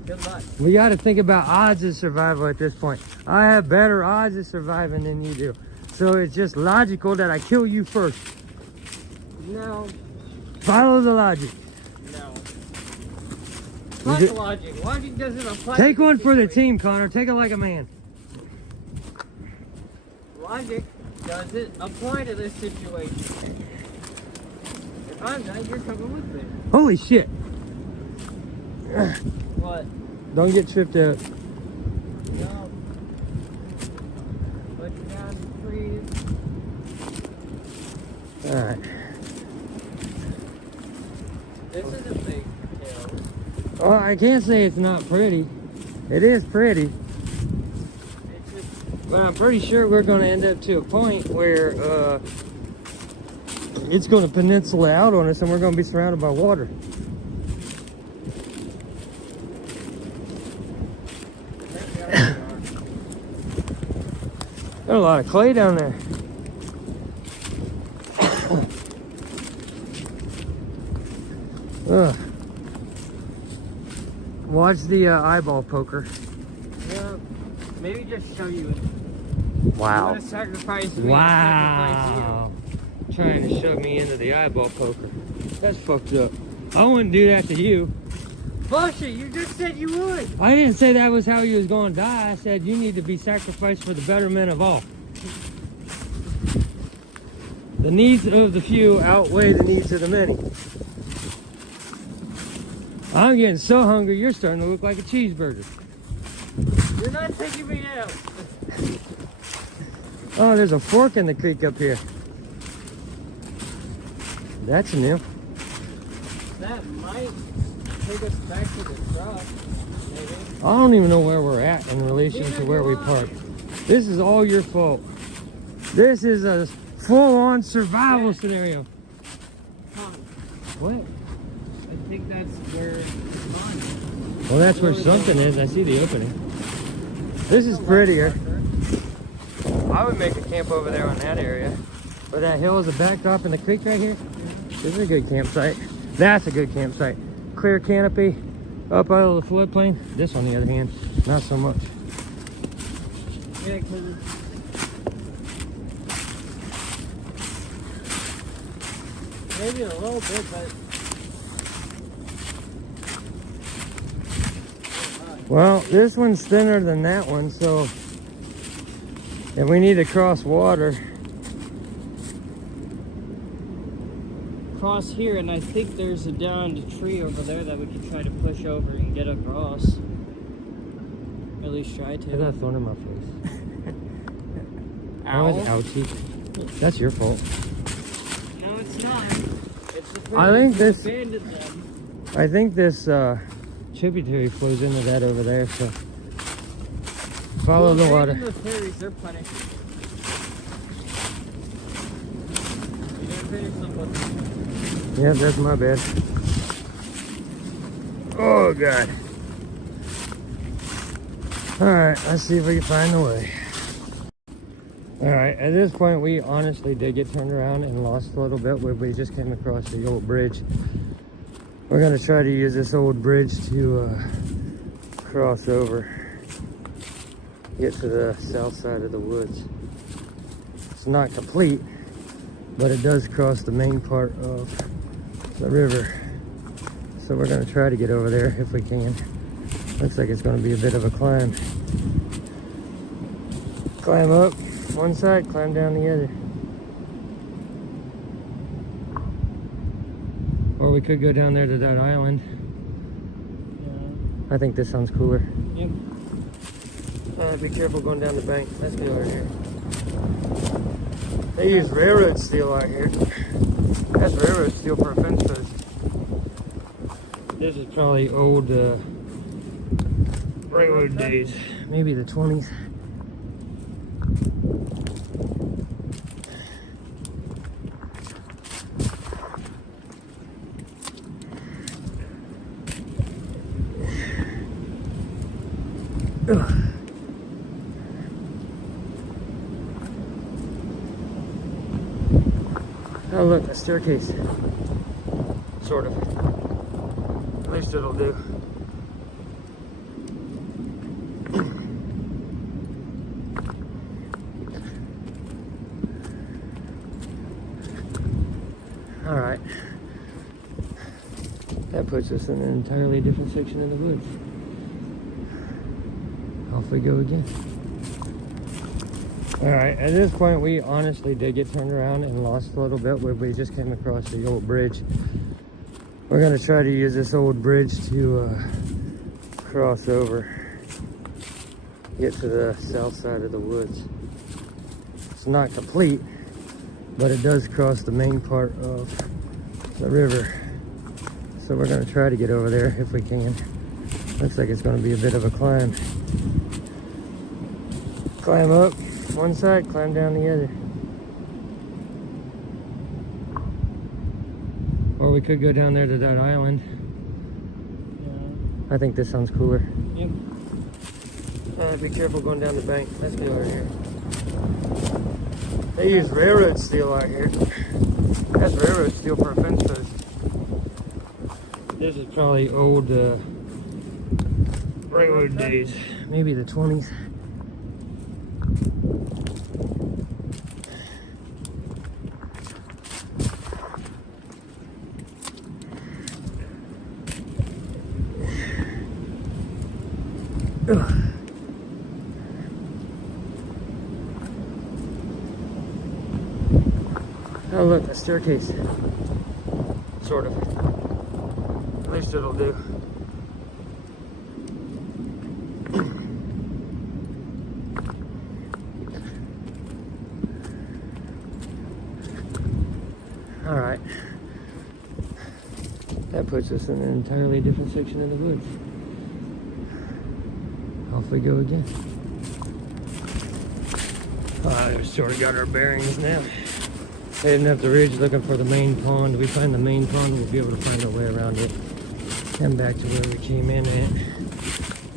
Good luck. We got to think about odds of survival at this point. I have better odds of surviving than you do. So it's just logical that I kill you first. No. Follow the logic. No. Fuck it- logic. Logic doesn't apply. Take to one this for the situation. team, Connor. Take it like a man. Logic doesn't apply to this situation. If I'm not, you're coming with me. Holy shit. What? Don't get tripped up. No. Put you down, please. All right. This is a big hill. Well, I can't say it's not pretty. It is pretty. But I'm pretty sure we're going to end up to a point where it's going to peninsula out on us and we're going to be surrounded by water. There's a lot of clay down there. Ugh. Watch the eyeball poker. Yeah, maybe just show you it. Wow. You want to sacrifice me, Wow. Trying to shove me into the eyeball poker. That's fucked up. I wouldn't do that to you. Bullshit, you just said you would. I didn't say that was how you was going to die. I said you need to be sacrificed for the betterment of all. The needs of the few outweigh the needs of the many. I'm getting so hungry, you're starting to look like a cheeseburger. You're not taking me out. Oh, there's a fork in the creek up here. That's new. That might take us back to the truck, maybe. I don't even know where we're at in relation to where we parked. This is all your fault. This is a full-on survival scenario. Tom, What? I think that's where mine is. Well, that's where something is. I see the opening. This is prettier. I would make a camp over there on that area. Where that hill is a backdrop in the creek right here. This is a good campsite. That's a good campsite. Clear canopy, up out of the floodplain. This, on the other hand, not so much. Yeah, because maybe a little bit, but Well, this one's thinner than that one, so if we need to cross water, cross here, and I think there's a downed tree over there that we could try to push over and get across. At least try I got a to. thorn in my face. Ow. Oh, ouchie. That's your fault. No, it's not. It's the I think person who this- abandoned them. I think this tributary flows into that over there, so follow the water. The fairies, they're punished. You gotta finish something. Yeah, that's my bad. Oh, God. Alright, let's see if we can find the way. Alright, at this point, we honestly did get turned around and lost a little bit where we just came across the old bridge. We're going to try to use this old bridge to cross over, get to the south side of the woods. It's not complete, but it does cross the main part of the river. So we're going to try to get over there if we can. Looks like it's going to be a bit of a climb. Climb up one side, climb down the other. Or we could go down there to that island. Yeah. I think this sounds cooler. Yep. Be careful going down the bank. Let's get over here. They use railroad steel out here. That's railroad steel for a fence post. This is probably old railroad days. Maybe the 20s. Ugh. Oh look, a staircase. Sort of. At least it'll do. Alright. That puts us in an entirely different section of the woods. Off we go again. Alright, at this point we honestly did get turned around and lost a little bit where we just came across the old bridge. We're going to try to use this old bridge to cross over, get to the south side of the woods. It's not complete, but it does cross the main part of the river. So we're gonna try to get over there if we can. Looks like it's gonna be a bit of a climb. Climb up one side, climb down the other. Or we could go down there to that island. Yeah. I think this sounds cooler. Yep. Be careful going down the bank. Let's get over here. They use railroad steel out here. That's railroad steel for a fence post. This is probably old railroad days. Maybe the 20s. Ugh. Oh look, a staircase. Sort of. At least it'll do. Alright. That puts us in an entirely different section of the woods. Off we go again. We've sort of got our bearings now. Heading up the ridge looking for the main pond. We find the main pond, we'll be able to find our way around it and back to where we came in at.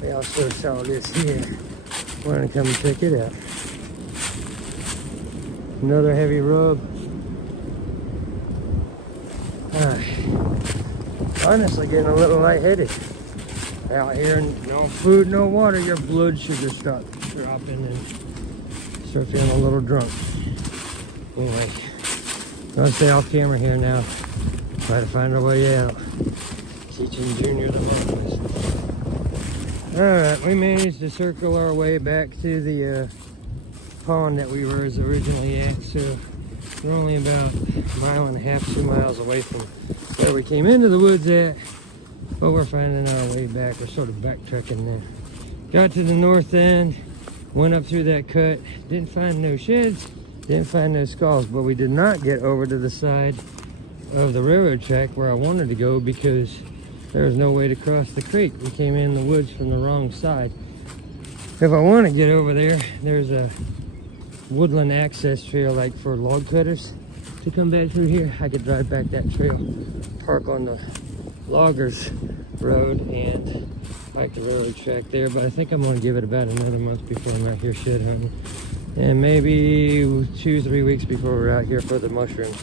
We also saw this here. Want to come and check it out. Another heavy rub. Honestly getting a little lightheaded. Out here, no food, no water, your blood sugar start dropping and start feeling a little drunk. Anyway, gonna stay off camera here now. Try to find our way out. Teaching Junior the most. Alright, we managed to circle our way back to the pond that we were originally at. So we're only about a mile and a half, 2 miles away from where we came into the woods at. But we're finding our way back. We're sort of backtracking now. Got to the north end, went up through that cut, didn't find no sheds, didn't find no skulls, but we did not get over to the side of the railroad track where I wanted to go because there was no way to cross the creek. We came in the woods from the wrong side. If I want to get over there, there's a woodland access trail like for log cutters to come back through here. I could drive back that trail, park on the loggers road and bike the railroad track there, but I think I'm going to give it about another month before I'm out here shed hunting, and maybe 2-3 weeks before we're out here for the mushrooms.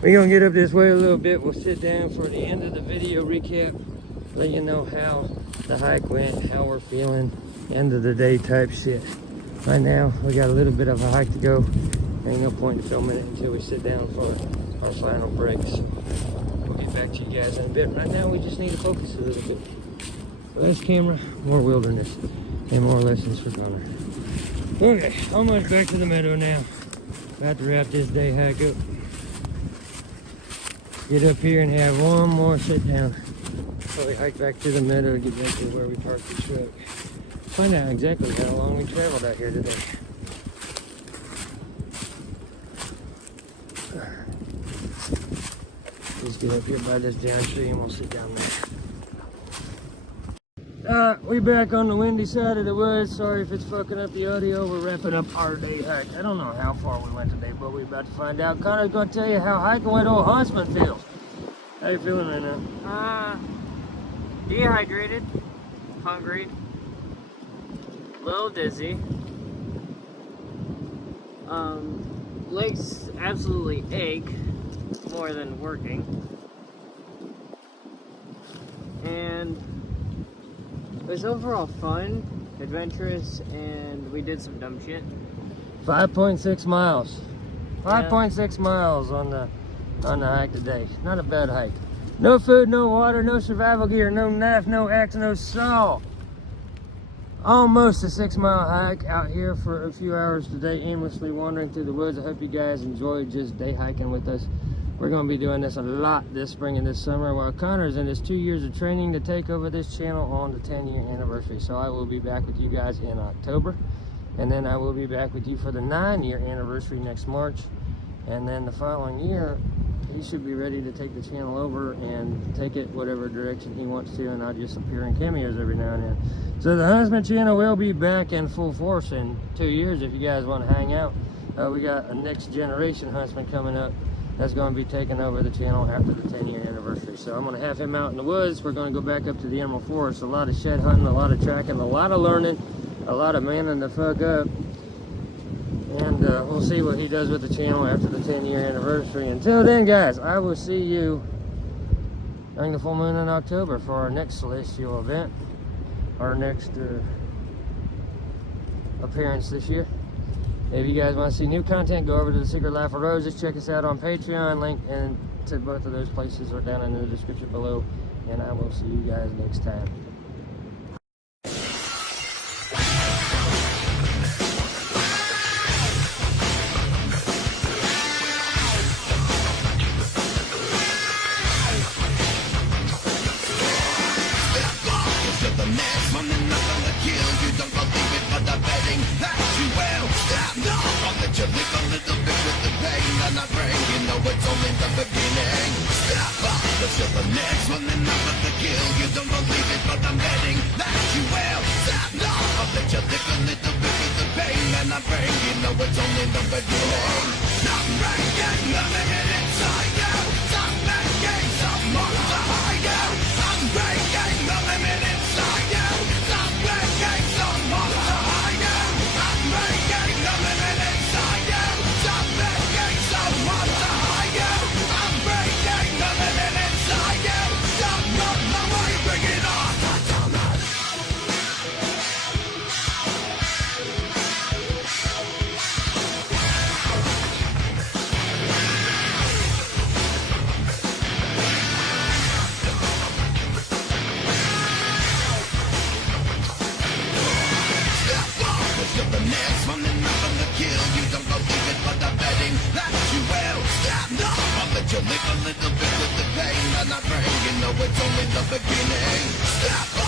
We're going to get up this way a little bit. We'll sit down for the end of the video recap, let you know how the hike went, how we're feeling, end of the day type shit. Right now we got a little bit of a hike to go. Ain't no point in filming it until we sit down for our final breaks. We'll get back to you guys in a bit. Right now we just need to focus a little bit. Less camera, more wilderness, and more lessons for Gunner. Okay, almost back to the meadow now. About to wrap this day hike up. Get up here and have one more sit down. So we hike back to the meadow and get back to where we parked the truck. Find out exactly how long we traveled out here today. Let's get up here by this down tree and we'll sit down there. We back on the windy side of the woods. Sorry if it's fucking up the audio. We're wrapping up our day hike. I don't know how far we went today, but we're about to find out. Connor's gonna tell you how hiking went old Huntsman feels. How you feeling right now? Dehydrated, hungry, a little dizzy. Legs absolutely ache more than working. And it was overall fun, adventurous, and we did some dumb shit. 5.6 miles. 5.6 miles on the hike today. Not a bad hike. No food, no water, no survival gear, no knife, no axe, no saw. Almost a 6-mile hike out here for a few hours today, aimlessly wandering through the woods. I hope you guys enjoyed just day hiking with us. We're going to be doing this a lot this spring and this summer while Connor's in his 2 years of training to take over this channel on the 10-year anniversary. So I will be back with you guys in October, and then I will be back with you for the 9-year anniversary next March, and then the following year he should be ready to take the channel over and take it whatever direction he wants to, and I'll just appear in cameos every now and then. So the Huntsman channel will be back in full force in 2 years if you guys want to hang out. We got a next generation Huntsman coming up that's going to be taking over the channel after the 10-year anniversary. So I'm going to have him out in the woods. We're going to go back up to the Emerald Forest. A lot of shed hunting, a lot of tracking, a lot of learning, a lot of manning the fuck up. And we'll see what he does with the channel after the 10-year anniversary. Until then, guys, I will see you during the full moon in October for our next celestial event, our next appearance this year. If you guys want to see new content, go over to The Secret Life of Roses. Check us out on Patreon. Link and to both of those places are down in the description below. And I will see you guys next time. You live a little bit with the pain and I bring, you know it's only the beginning. Step up.